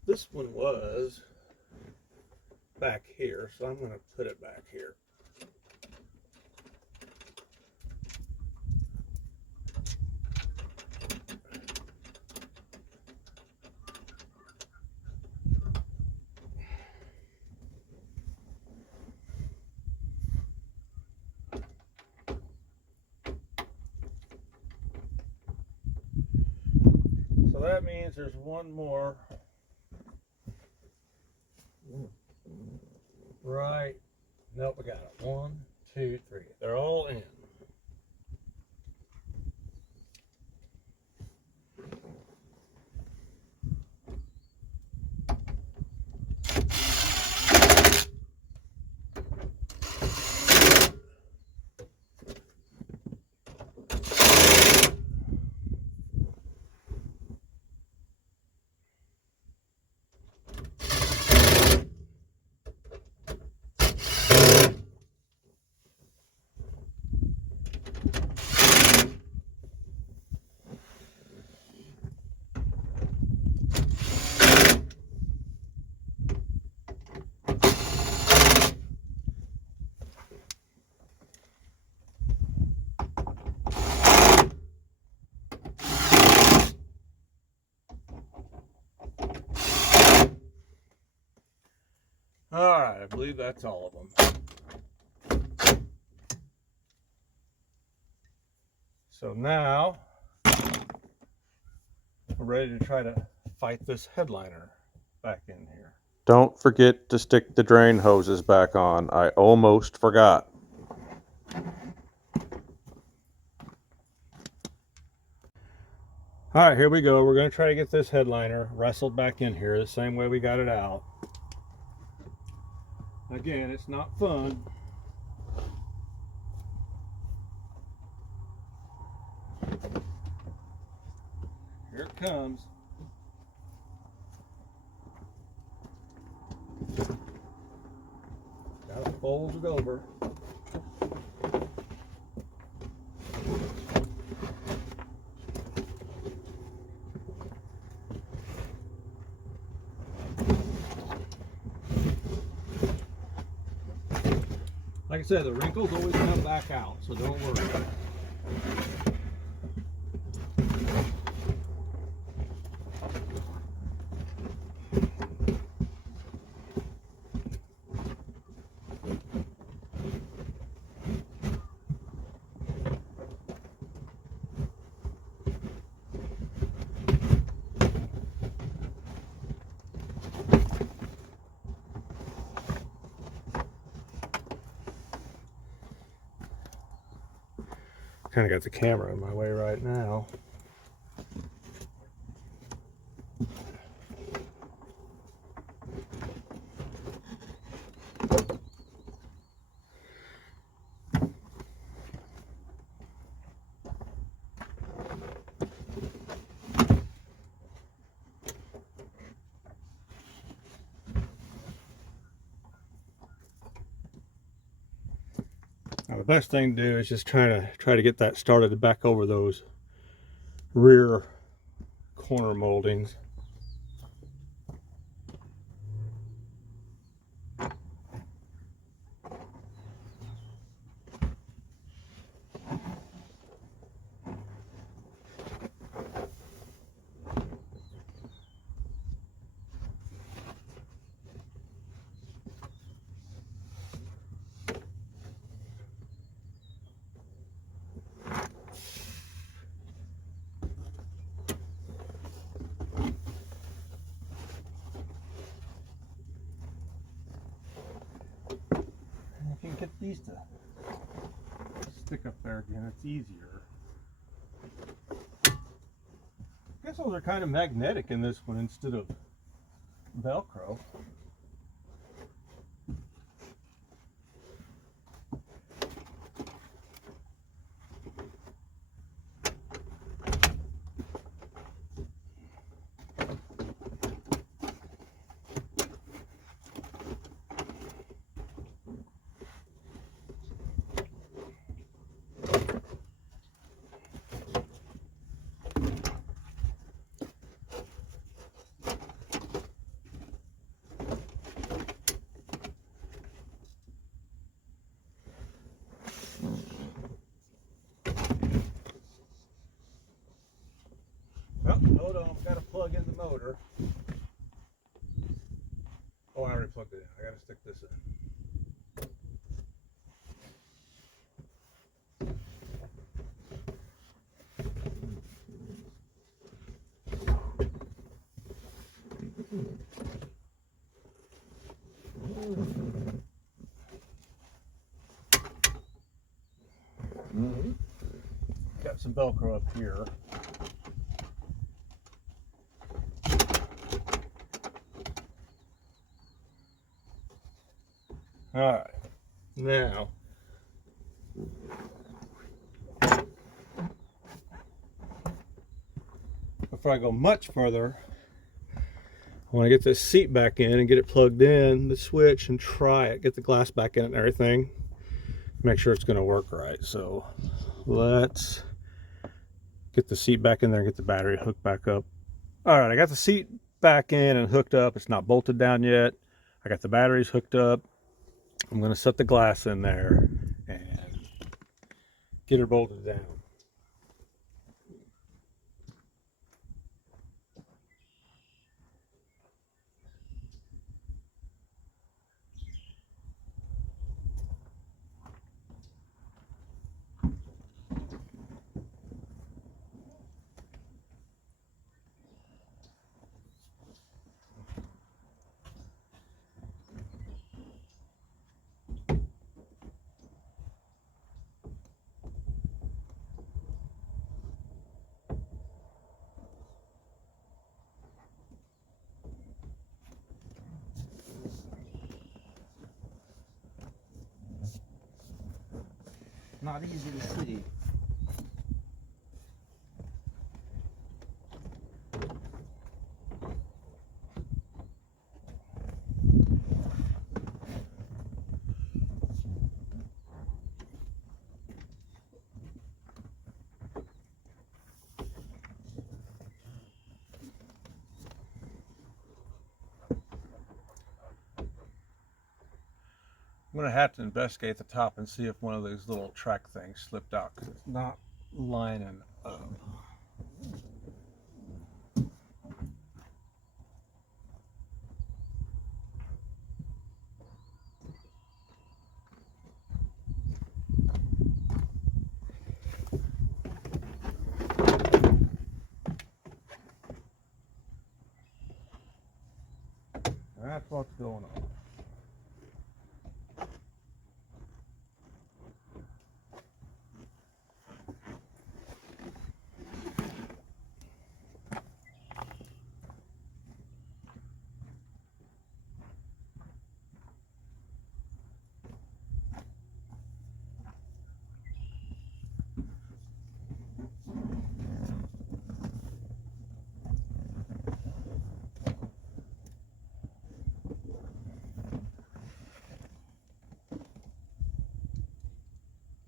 This one was back here, so I'm going to put it back here. So that means there's one more right. Nope, we got it. 1, 2, 3. They're all in. All right, I believe that's all of them. So now we're ready to try to fight this headliner back in here. Don't forget to stick the drain hoses back on. I almost forgot. All right, here we go. We're going to try to get this headliner wrestled back in here the same way we got it out. Again, it's not fun. Here it comes. Gotta fold it over. Like I said, the wrinkles always come back out, so don't worry. Kind of got the camera in my way right now. Now the best thing to do is just try to get that started back over those rear corner moldings. If you can get these to stick up there again, it's easier. I guess those are kind of magnetic in this one instead of Velcro. Oh, hold on, I've got to plug in the motor. Oh, I already plugged it in. I got to stick this in. Got some Velcro up here. All right, now before I go much further, I want to get this seat back in and get it plugged in, the switch, and try it, get the glass back in it and everything, make sure it's going to work right. So let's get the seat back in there and get the battery hooked back up. All right, I got the seat back in and hooked up. It's not bolted down yet. I got the batteries hooked up. I'm going to set the glass in there and get her bolted down. not easy to see. I'm going to have to investigate the top and see if one of those little track things slipped out because it's not lining up. That's what's going on.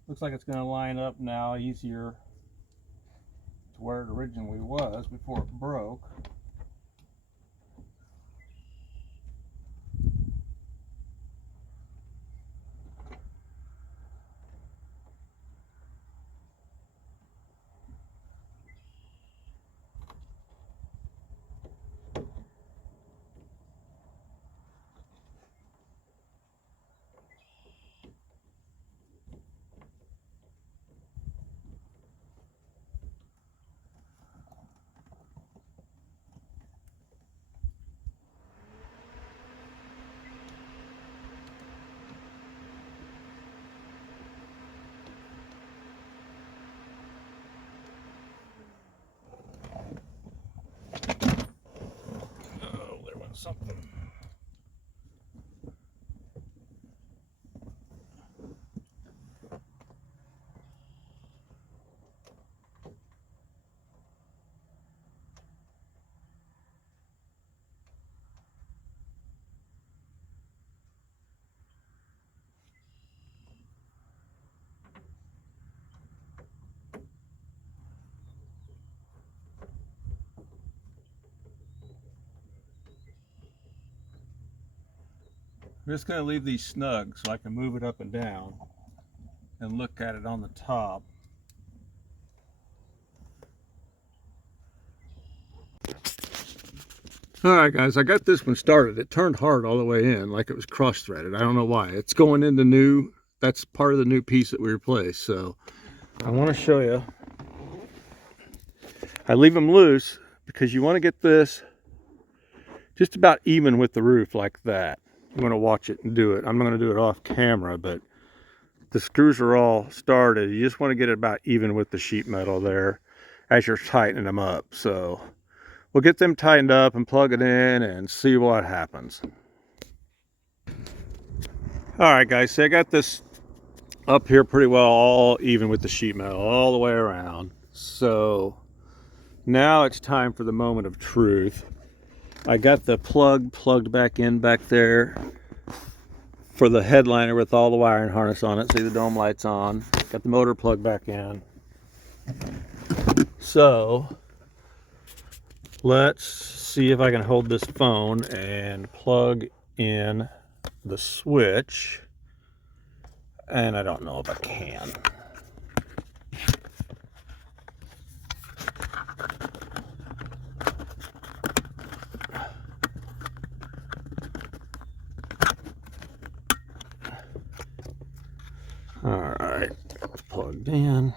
Looks like it's going to line up now easier to where it originally was before it broke. Oh, there went something. I'm just going to leave these snug so I can move it up and down and look at it on the top. Alright guys, I got this one started. It turned hard all the way in like it was cross-threaded. I don't know why. It's going into new, that's part of the new piece that we replaced. So I want to show you. I leave them loose because you want to get this just about even with the roof like that. I'm going to watch it and do it. I'm not going to do it off camera, but the screws are all started. You just want to get it about even with the sheet metal there as you're tightening them up. So we'll get them tightened up and plug it in and see what happens. All right guys, so I got this up here pretty well all even with the sheet metal all the way around. So now it's time for the moment of truth. I got the plug plugged back in back there for the headliner with all the wiring harness on it. See the dome lights on. Got the motor plugged back in. So let's see if I can hold this phone and plug in the switch. And I don't know if I can. All right, it's plugged in.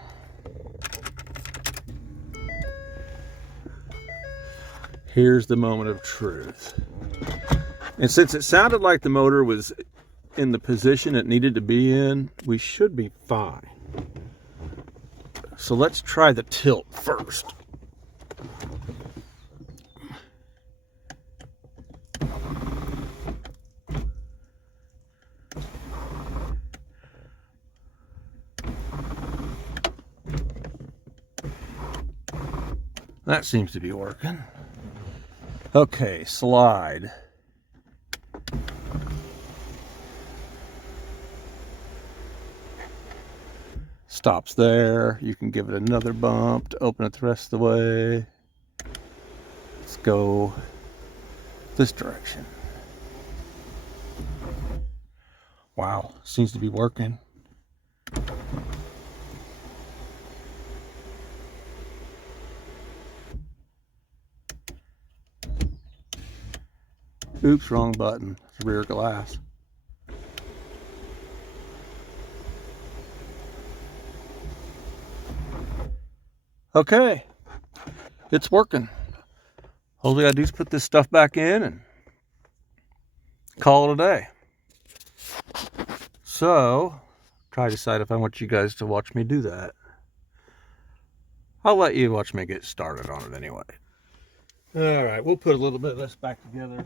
Here's the moment of truth. And since it sounded like the motor was in the position it needed to be in, we should be fine. So let's try the tilt first. That seems to be working. Okay, slide. Stops there. You can give it another bump to open it the rest of the way. Let's go this direction. Wow, seems to be working. Oops, wrong button. Rear glass. Okay, it's working. All we gotta do is put this stuff back in and call it a day. So, try to decide if I want you guys to watch me do that. I'll let you watch me get started on it anyway. All right, we'll put a little bit of this back together.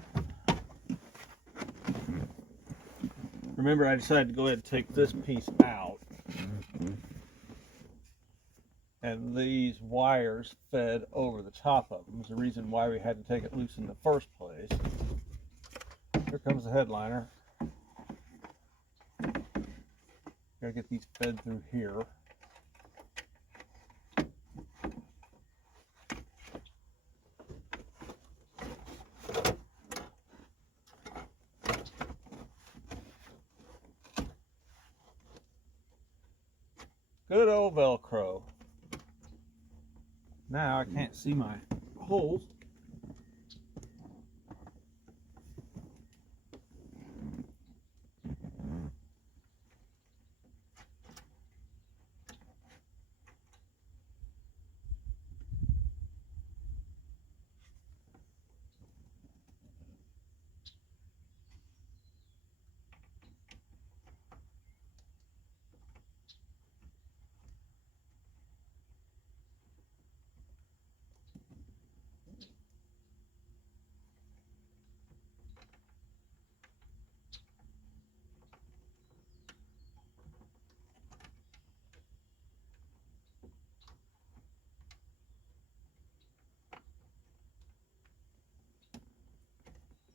Remember, I decided to go ahead and take this piece out. And these wires fed over the top of them. Is the reason why we had to take it loose in the first place. Here comes the headliner. Gotta get these fed through here. Good old Velcro. Now I can't see my holes.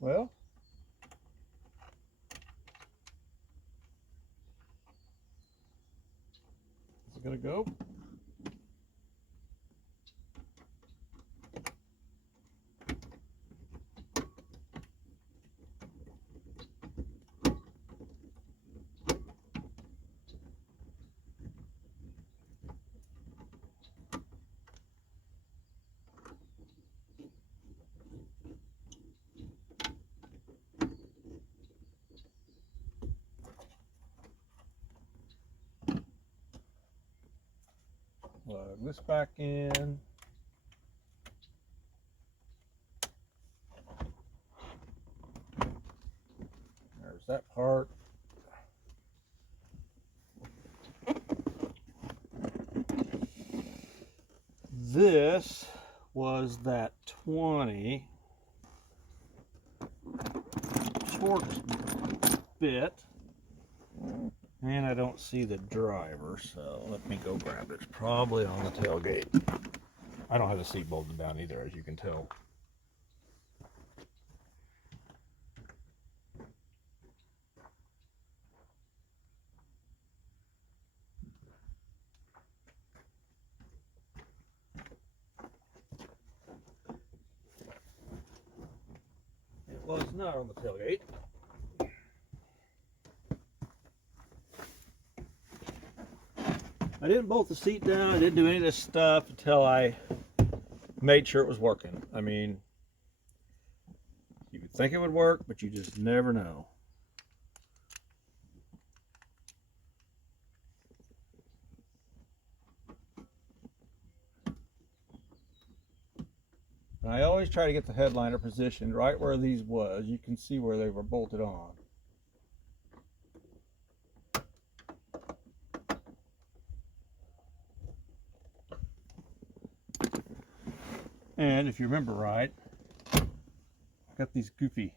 Well, is it gonna go? Plug this back in. There's that part. This was that 20 Torx bit. And I don't see the driver, so let me go grab it. It's probably on the tailgate. I don't have the seat bolted down either, as you can tell. It was not on the tailgate. I didn't bolt the seat down. I didn't do any of this stuff until I made sure it was working. I mean, you would think it would work, but you just never know. And I always try to get the headliner positioned right where these was. You can see where they were bolted on. And if you remember right, I got these goofy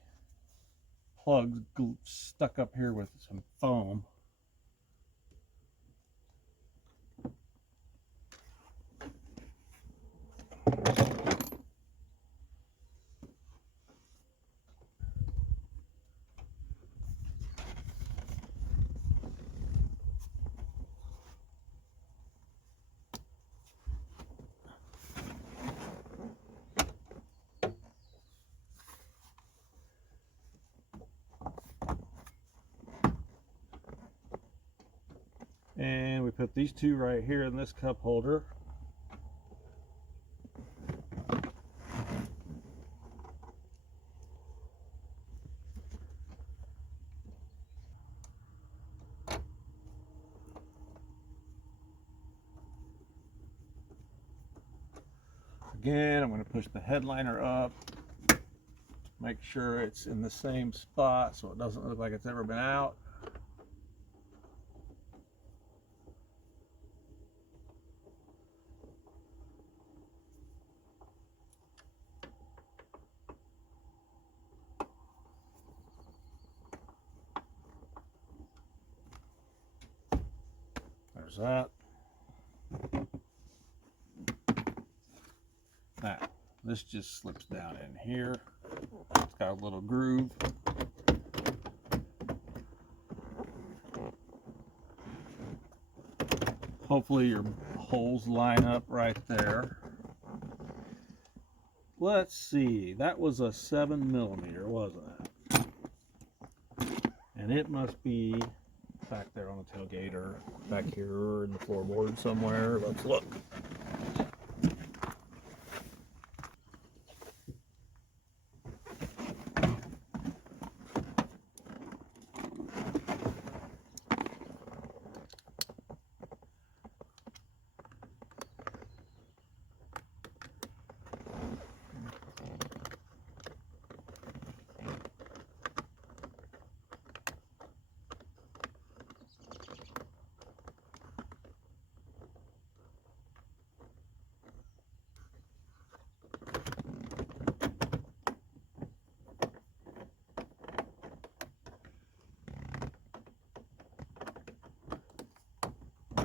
plugs stuck up here with some foam. And we put these two right here in this cup holder. Again, I'm going to push the headliner up, make sure it's in the same spot so it doesn't look like it's ever been out. There's that. Now, this just slips down in here. It's got a little groove. Hopefully your holes line up right there. Let's see, that was a 7mm, wasn't it? And it must be back there on the tailgate or back here in the floorboard somewhere. Let's look.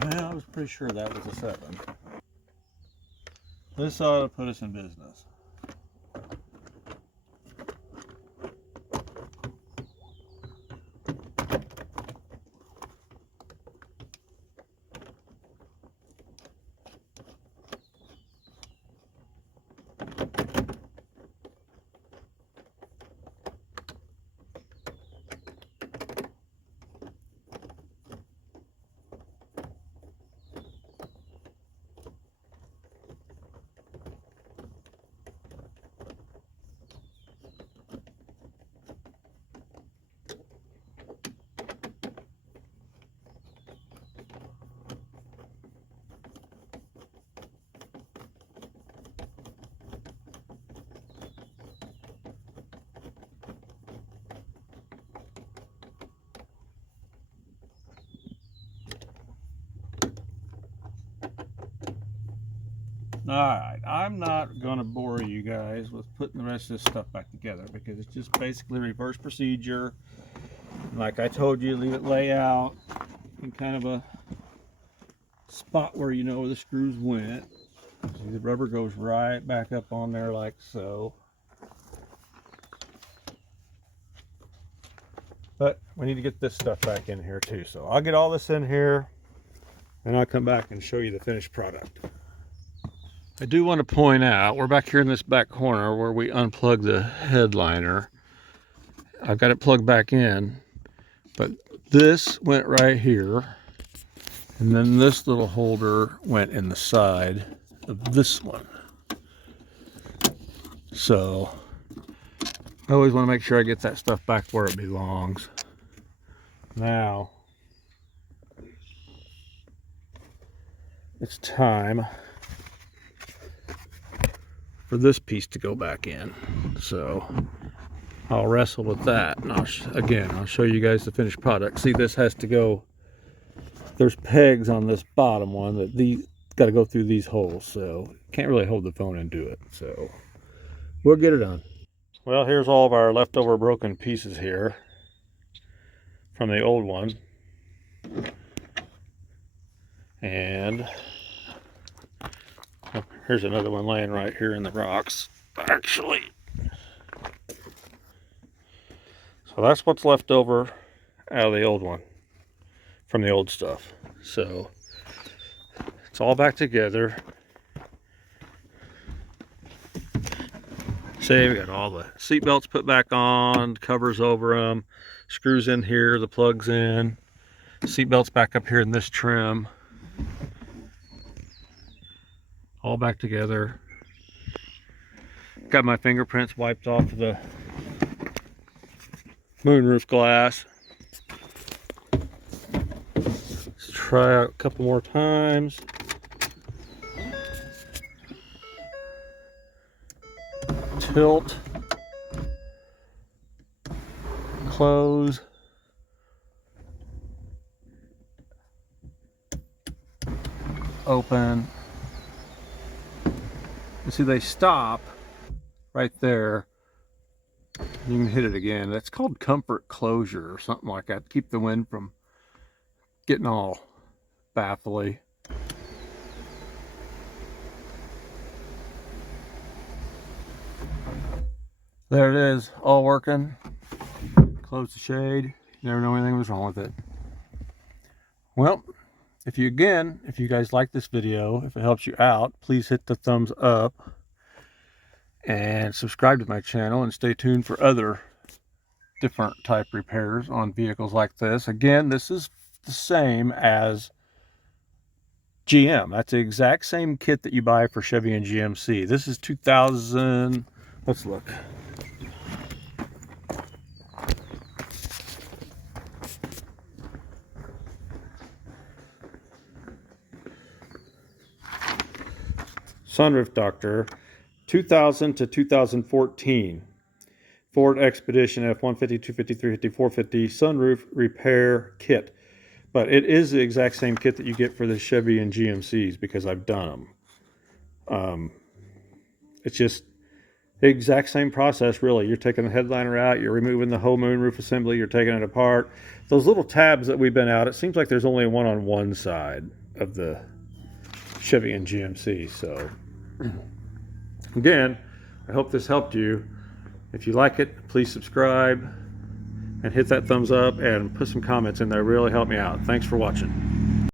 Well, I was pretty sure that was a 7. This ought to put us in business. Alright, I'm not going to bore you guys with putting the rest of this stuff back together because it's just basically reverse procedure. Like I told you, leave it lay out in kind of a spot where you know where the screws went. See, the rubber goes right back up on there like so. But we need to get this stuff back in here too. So I'll get all this in here and I'll come back and show you the finished product. I do want to point out, we're back here in this back corner where we unplugged the headliner. I've got it plugged back in, but this went right here, and then this little holder went in the side of this one. So I always want to make sure I get that stuff back where it belongs. Now it's time for this piece to go back in. So I'll wrestle with that, and I'll show you guys the finished product. See, this has to go, there's pegs on this bottom one that these got to go through these holes, so can't really hold the phone and do it. So we'll get it done. Well, here's all of our leftover broken pieces here from the old one, and here's another one laying right here in the rocks, actually. So that's what's left over out of the old one, from the old stuff. So it's all back together. See, we got all the seat belts put back on, covers over them, screws in here, the plugs in. Seatbelt's back up here in this trim. All back together. Got my fingerprints wiped off of the moonroof glass. Let's try out a couple more times. Tilt. Close. Open. You see they stop right there. You can hit it again. That's called comfort closure or something like that. Keep the wind from getting all baffly. There it is, all working. Close the shade. You never know anything was wrong with it. Well, if you guys like this video, if it helps you out, please hit the thumbs up and subscribe to my channel and stay tuned for other different type repairs on vehicles like this. Again, this is the same as GM. That's the exact same kit that you buy for Chevy and GMC. This is 2000, let's look. Sunroof Doctor, 2000 to 2014. Ford Expedition F150 250 350 450 sunroof repair kit. But it is the exact same kit that you get for the Chevy and GMCs because I've done them. It's just the exact same process, really. You're taking the headliner out, you're removing the whole moonroof assembly, you're taking it apart. Those little tabs that we've been out, it seems like there's only one on one side of the Chevy and GMC. So again, I hope this helped you. If you like it, please subscribe and hit that thumbs up and put some comments in there. Really help me out. Thanks for watching.